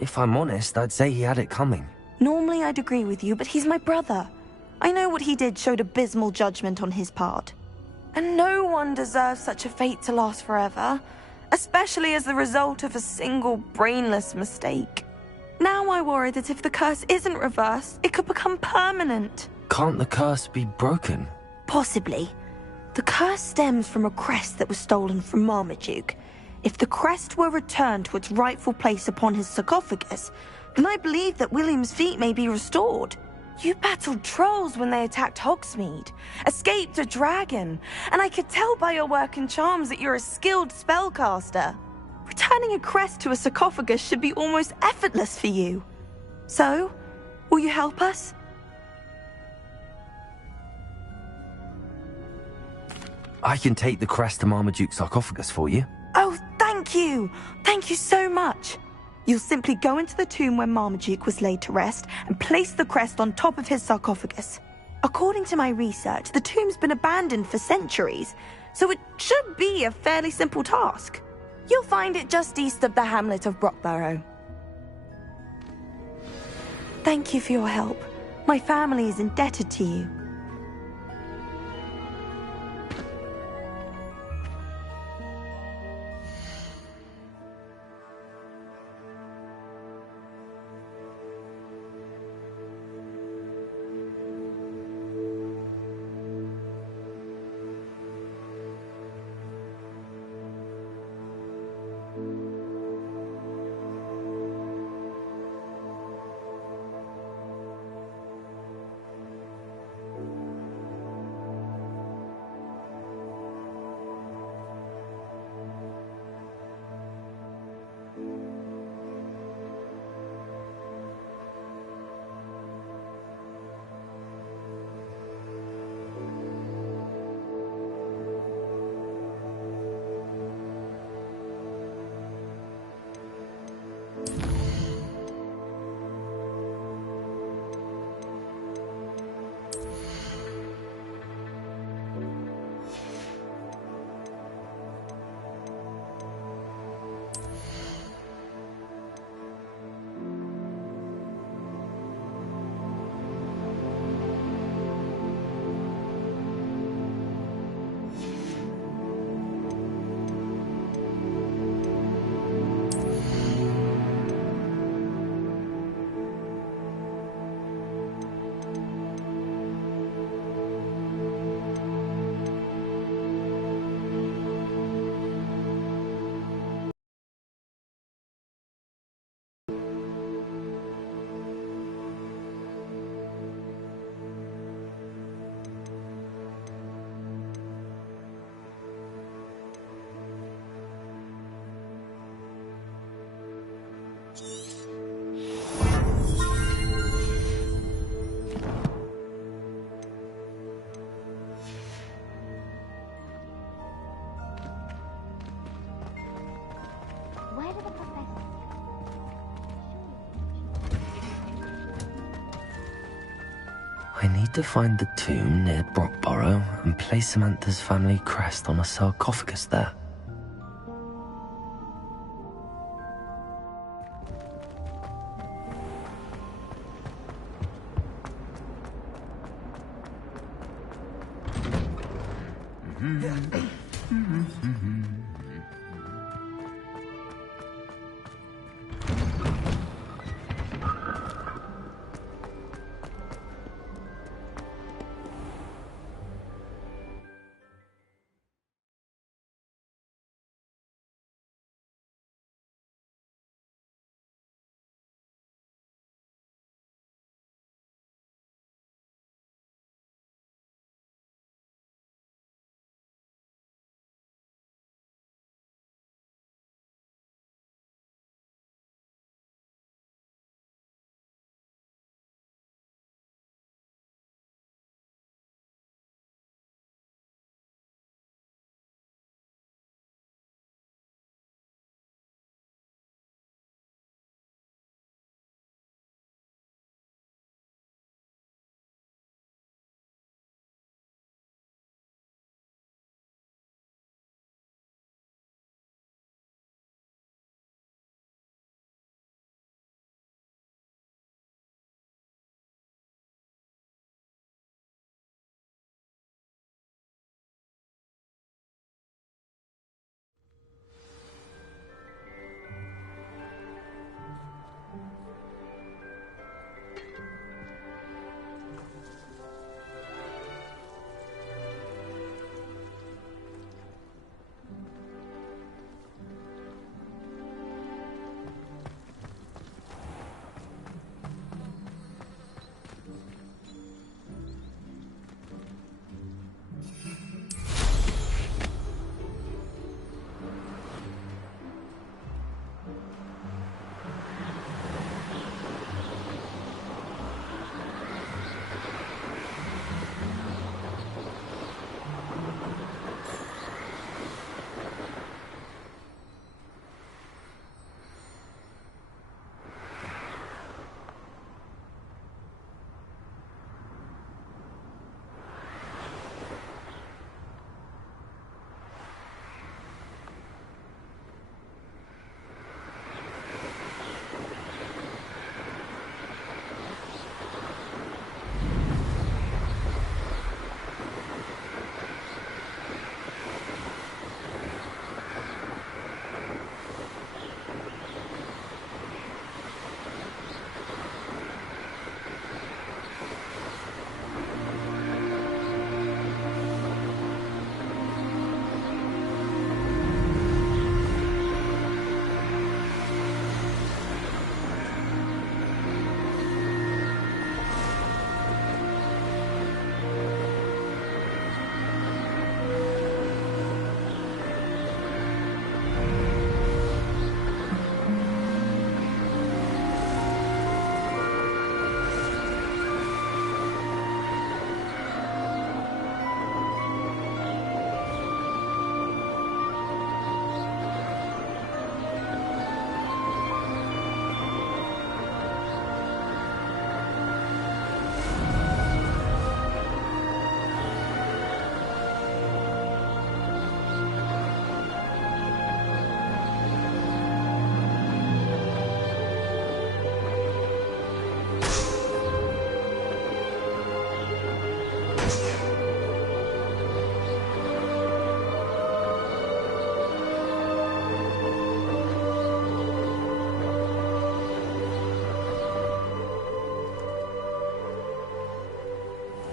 If I'm honest, I'd say he had it coming. Normally I'd agree with you, but he's my brother. I know what he did showed abysmal judgment on his part. And no one deserves such a fate to last forever, especially as the result of a single brainless mistake. Now I worry that if the curse isn't reversed, it could become permanent. Can't the curse be broken? Possibly. The curse stems from a crest that was stolen from Marmaduke. If the crest were returned to its rightful place upon his sarcophagus, then I believe that William's feet may be restored. You battled trolls when they attacked Hogsmeade, escaped a dragon, and I could tell by your work and charms that you're a skilled spellcaster. Returning a crest to a sarcophagus should be almost effortless for you. So, will you help us? I can take the crest to Marmaduke's sarcophagus for you. Oh, thank you! Thank you so much! You'll simply go into the tomb where Marmaduke was laid to rest and place the crest on top of his sarcophagus. According to my research, the tomb's been abandoned for centuries, so it should be a fairly simple task. You'll find it just east of the hamlet of Brockborough. Thank you for your help. My family is indebted to you. I need to find the tomb near Brockborough and place Samantha's family crest on a sarcophagus there.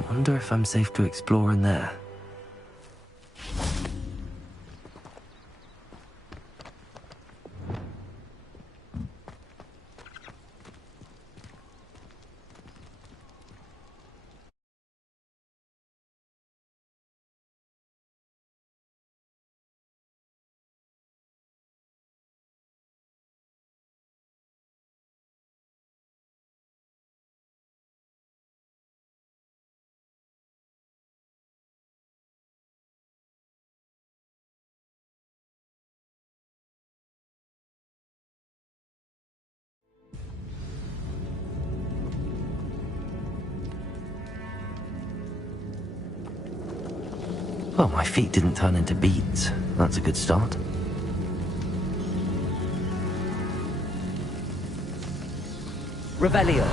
wonder if I'm safe to explore in there. Well, my feet didn't turn into beads. That's a good start. Revelio.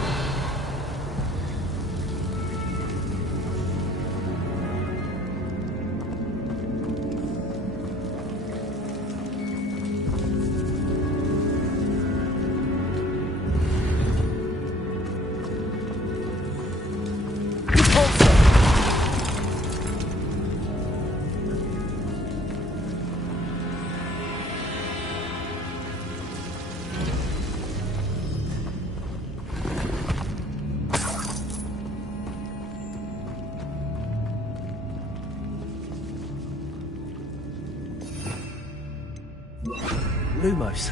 Lumos.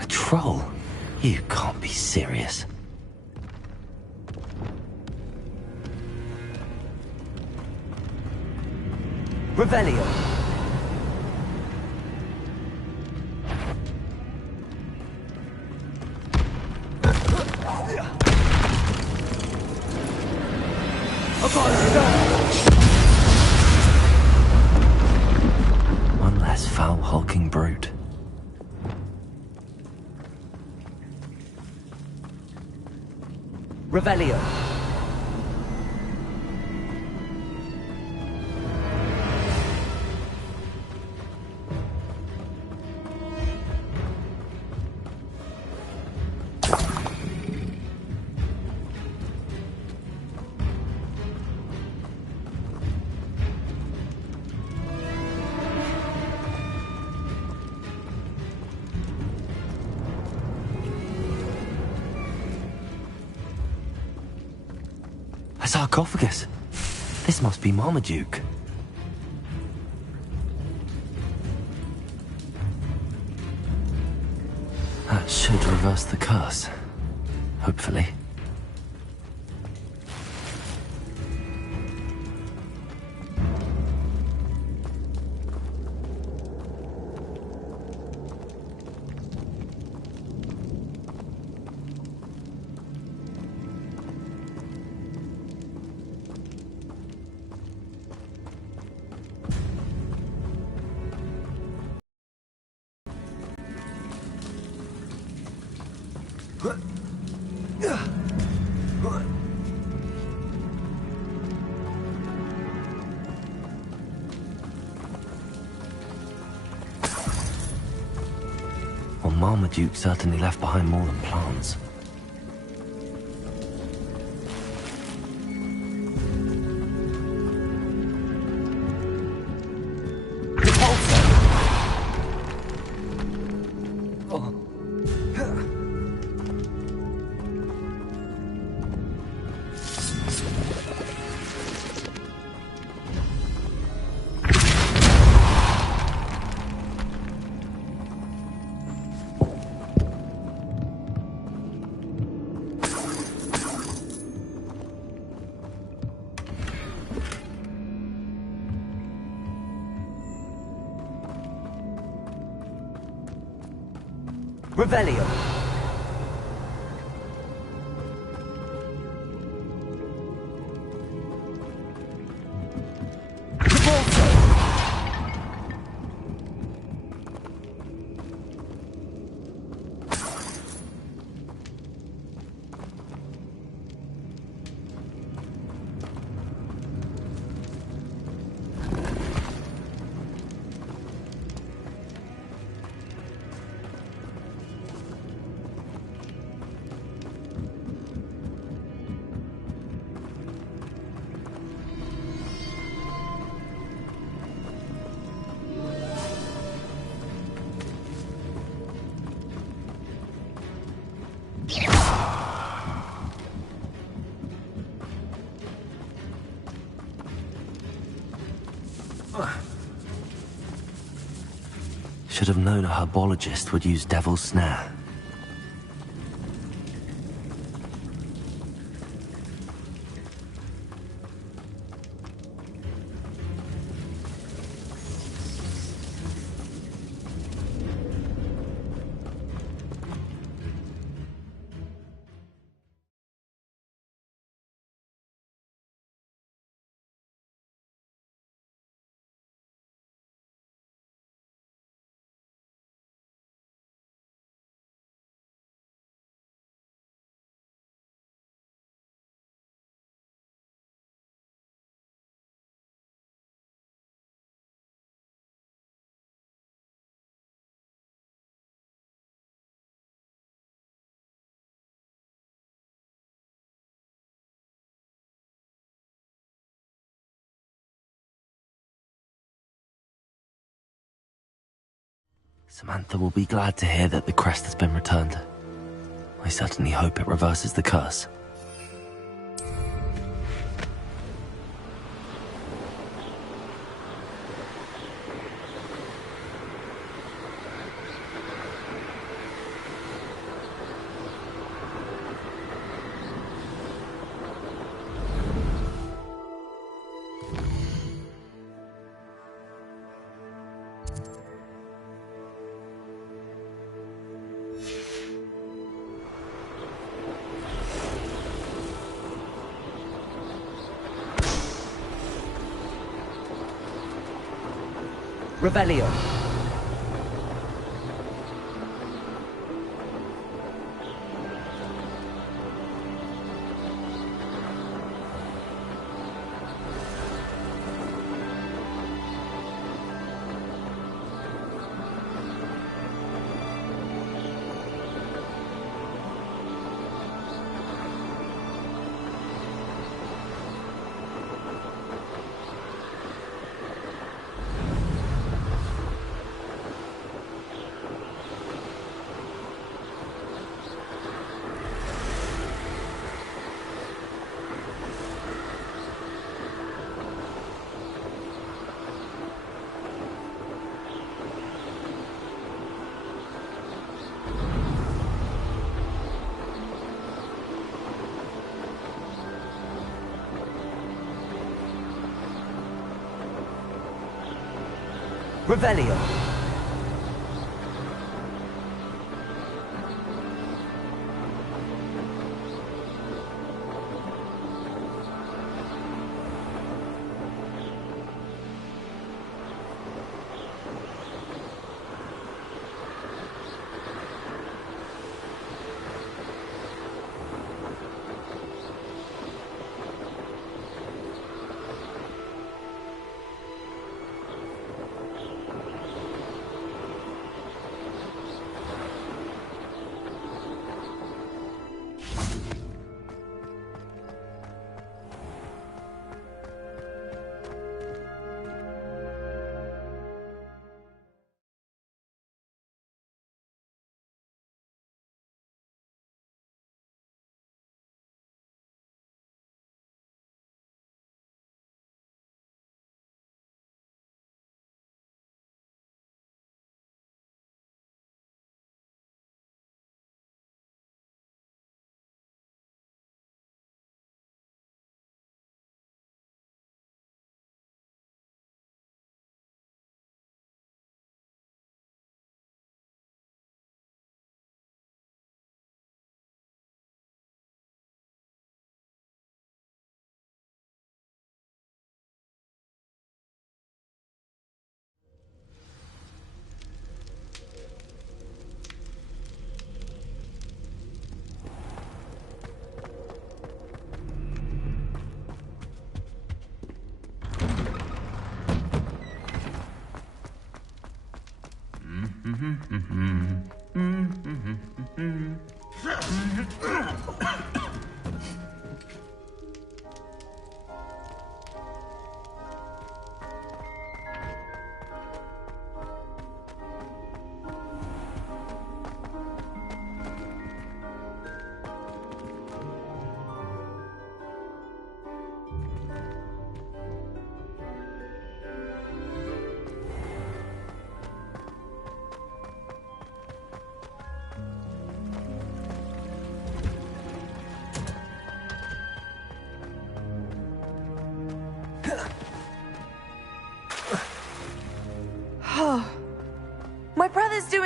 A troll? You can't be serious. Revelio. One less foul, hulking brute. Revelio. A sarcophagus. This must be Marmaduke. That should reverse the curse. Hopefully. Well, Marmaduke certainly left behind more than plants. Revelio. should have known a herbologist would use Devil's Snare. Samantha will be glad to hear that the crest has been returned. I certainly hope it reverses the curse. Revelio. Revelio.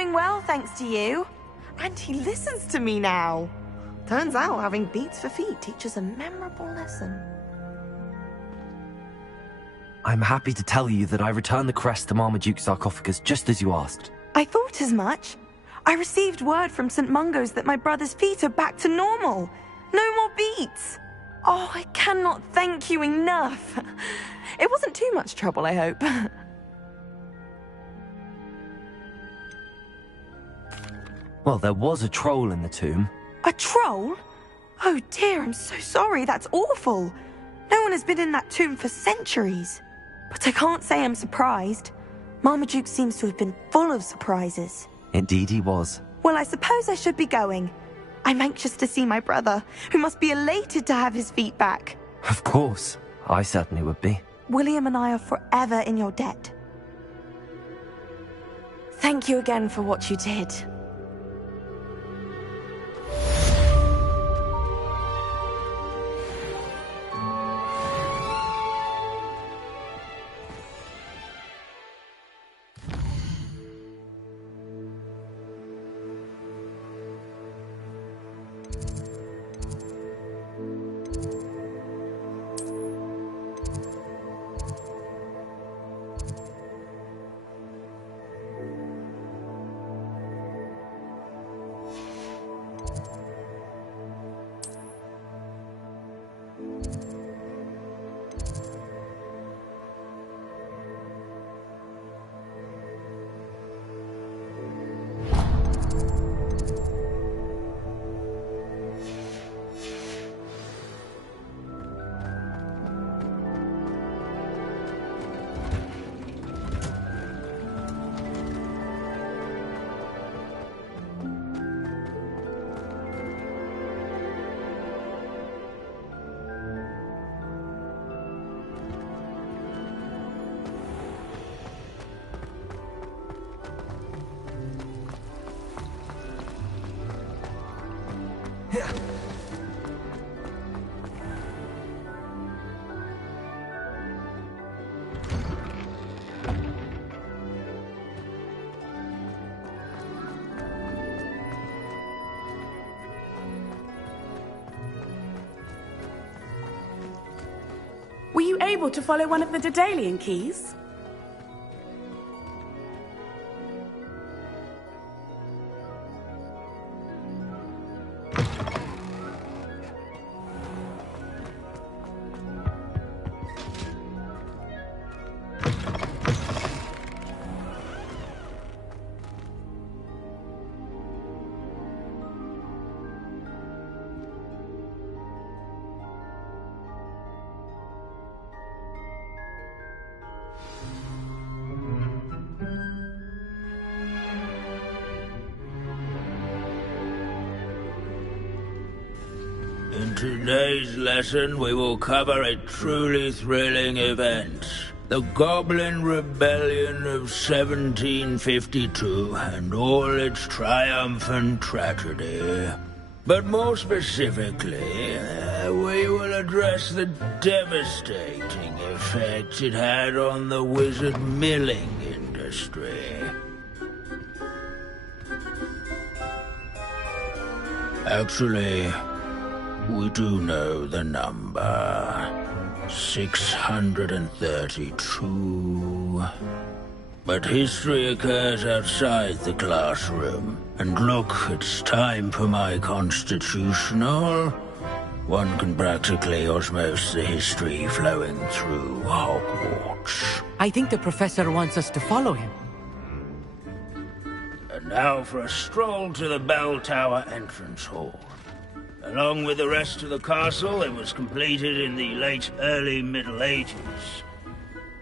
doing well, thanks to you. And he listens to me now. Turns out having beats for feet teaches a memorable lesson. I'm happy to tell you that I returned the crest to Marmaduke's sarcophagus just as you asked. I thought as much. I received word from St. Mungo's that my brother's feet are back to normal. No more beats. Oh, I cannot thank you enough. It wasn't too much trouble, I hope. Well, there was a troll in the tomb. A troll? Oh dear, I'm so sorry. That's awful. No one has been in that tomb for centuries. But I can't say I'm surprised. Marmaduke seems to have been full of surprises. Indeed he was. Well, I suppose I should be going. I'm anxious to see my brother, who must be elated to have his feet back. Of course. I certainly would be. William and I are forever in your debt. Thank you again for what you did. Were you able to follow one of the Daedalian keys? In today's lesson, we will cover a truly thrilling event. The Goblin Rebellion of 1752 and all its triumphant tragedy. But more specifically, we will address the devastating effect it had on the wizard milling industry. Actually, we do know the number. 632. But history occurs outside the classroom. And look, it's time for my constitutional. One can practically osmose the history flowing through Hogwarts. I think the professor wants us to follow him. And now for a stroll to the Bell Tower entrance hall. Along with the rest of the castle, it was completed in the late early Middle Ages.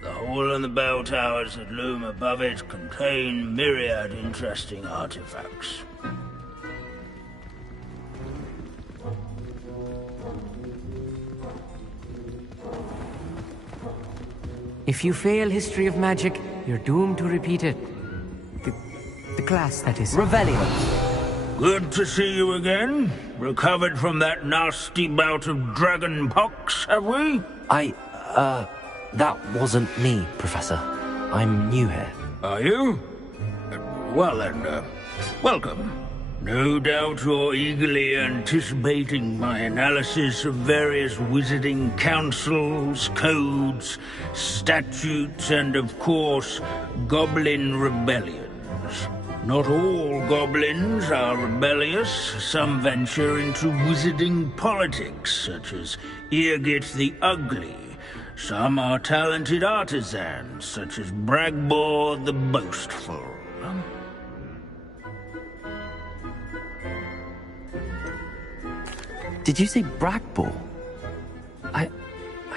The hall and the bell towers that loom above it contain myriad interesting artifacts. If you fail history of magic, you're doomed to repeat it. The class, that is. Revelio. Good to see you again. Recovered from that nasty bout of dragon pox, have we? That wasn't me, Professor. I'm new here. Are you? Well then, Welcome. No doubt you're eagerly anticipating my analysis of various wizarding councils, codes, statutes, and of course, goblin rebellions. Not all goblins are rebellious. Some venture into wizarding politics, such as Eargit the Ugly. Some are talented artisans, such as Bragbor the Boastful. Did you say Bragbor? I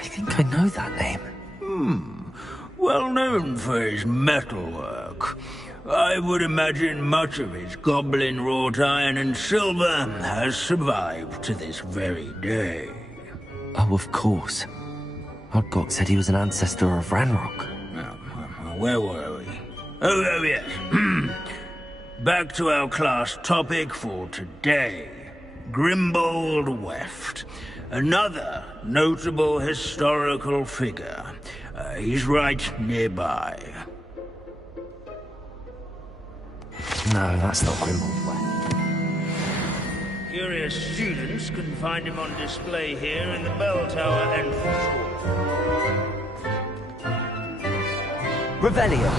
think I know that name. Well known for his metalwork. I would imagine much of his goblin wrought iron and silver has survived to this very day. Oh, of course. Odgok said he was an ancestor of Ranrock. Where were we? Oh yes. Back to our class topic for today. Grimbold Weft. Another notable historical figure. He's right nearby. No, that's not Grimbold Weft. Curious students can find him on display here in the bell tower entrance hall. Revelio.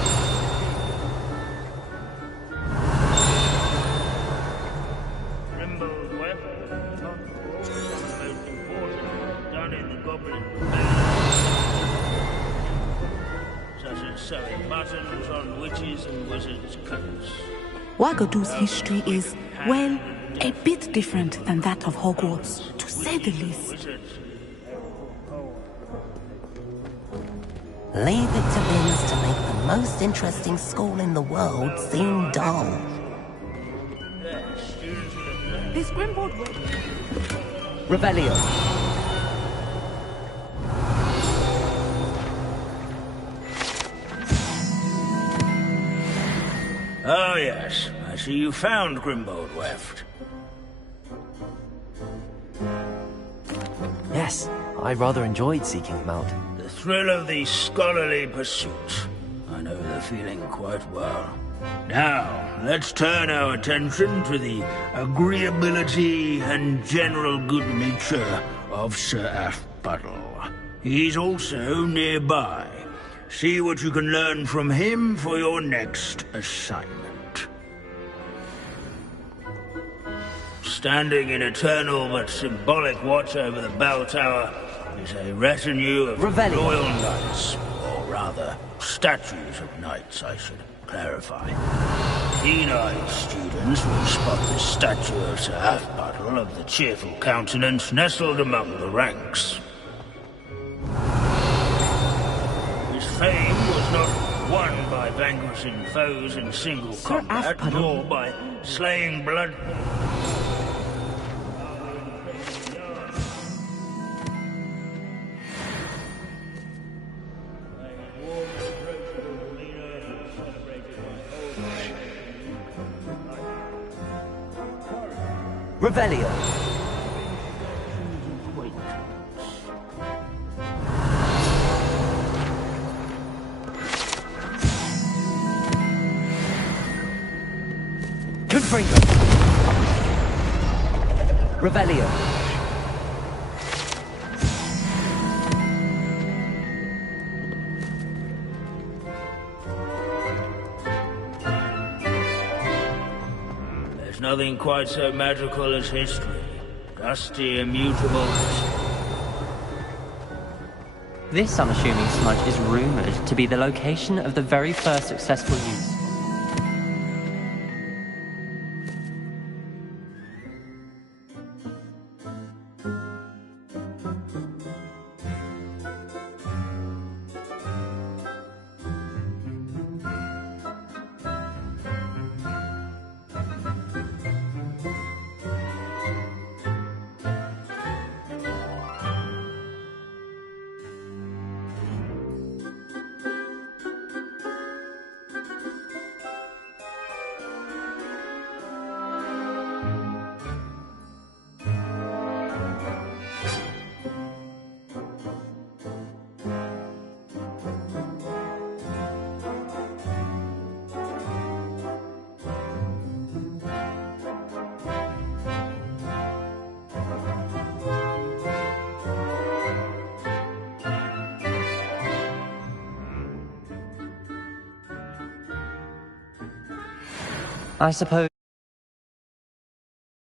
Sewing buttons on witches and wizards' coats. Wagadu's history is, well, a bit different than that of Hogwarts, to say the least. Leave it to Vince to make the most interesting school in the world seem dull. This Grimbold... Revelio. Oh yes, I see you found Grimbold Weft. Yes, I rather enjoyed seeking him out. The thrill of the scholarly pursuit. I know the feeling quite well. Now, let's turn our attention to the agreeability and general good nature of Sir Aphbuttle. He's also nearby. See what you can learn from him for your next assignment. Standing in eternal but symbolic watch over the bell tower is a retinue of royal knights, or rather, statues of knights, I should clarify. Keen-eyed students will spot the statue of Sir Aphbuttle of the cheerful countenance nestled among the ranks. Fame was not won by vanquishing foes in single combat, nor by slaying blood. Revelio. Confringo. Revelio. There's nothing quite so magical as history. Dusty, immutable history. This unassuming smudge is rumoured to be the location of the very first successful use. I suppose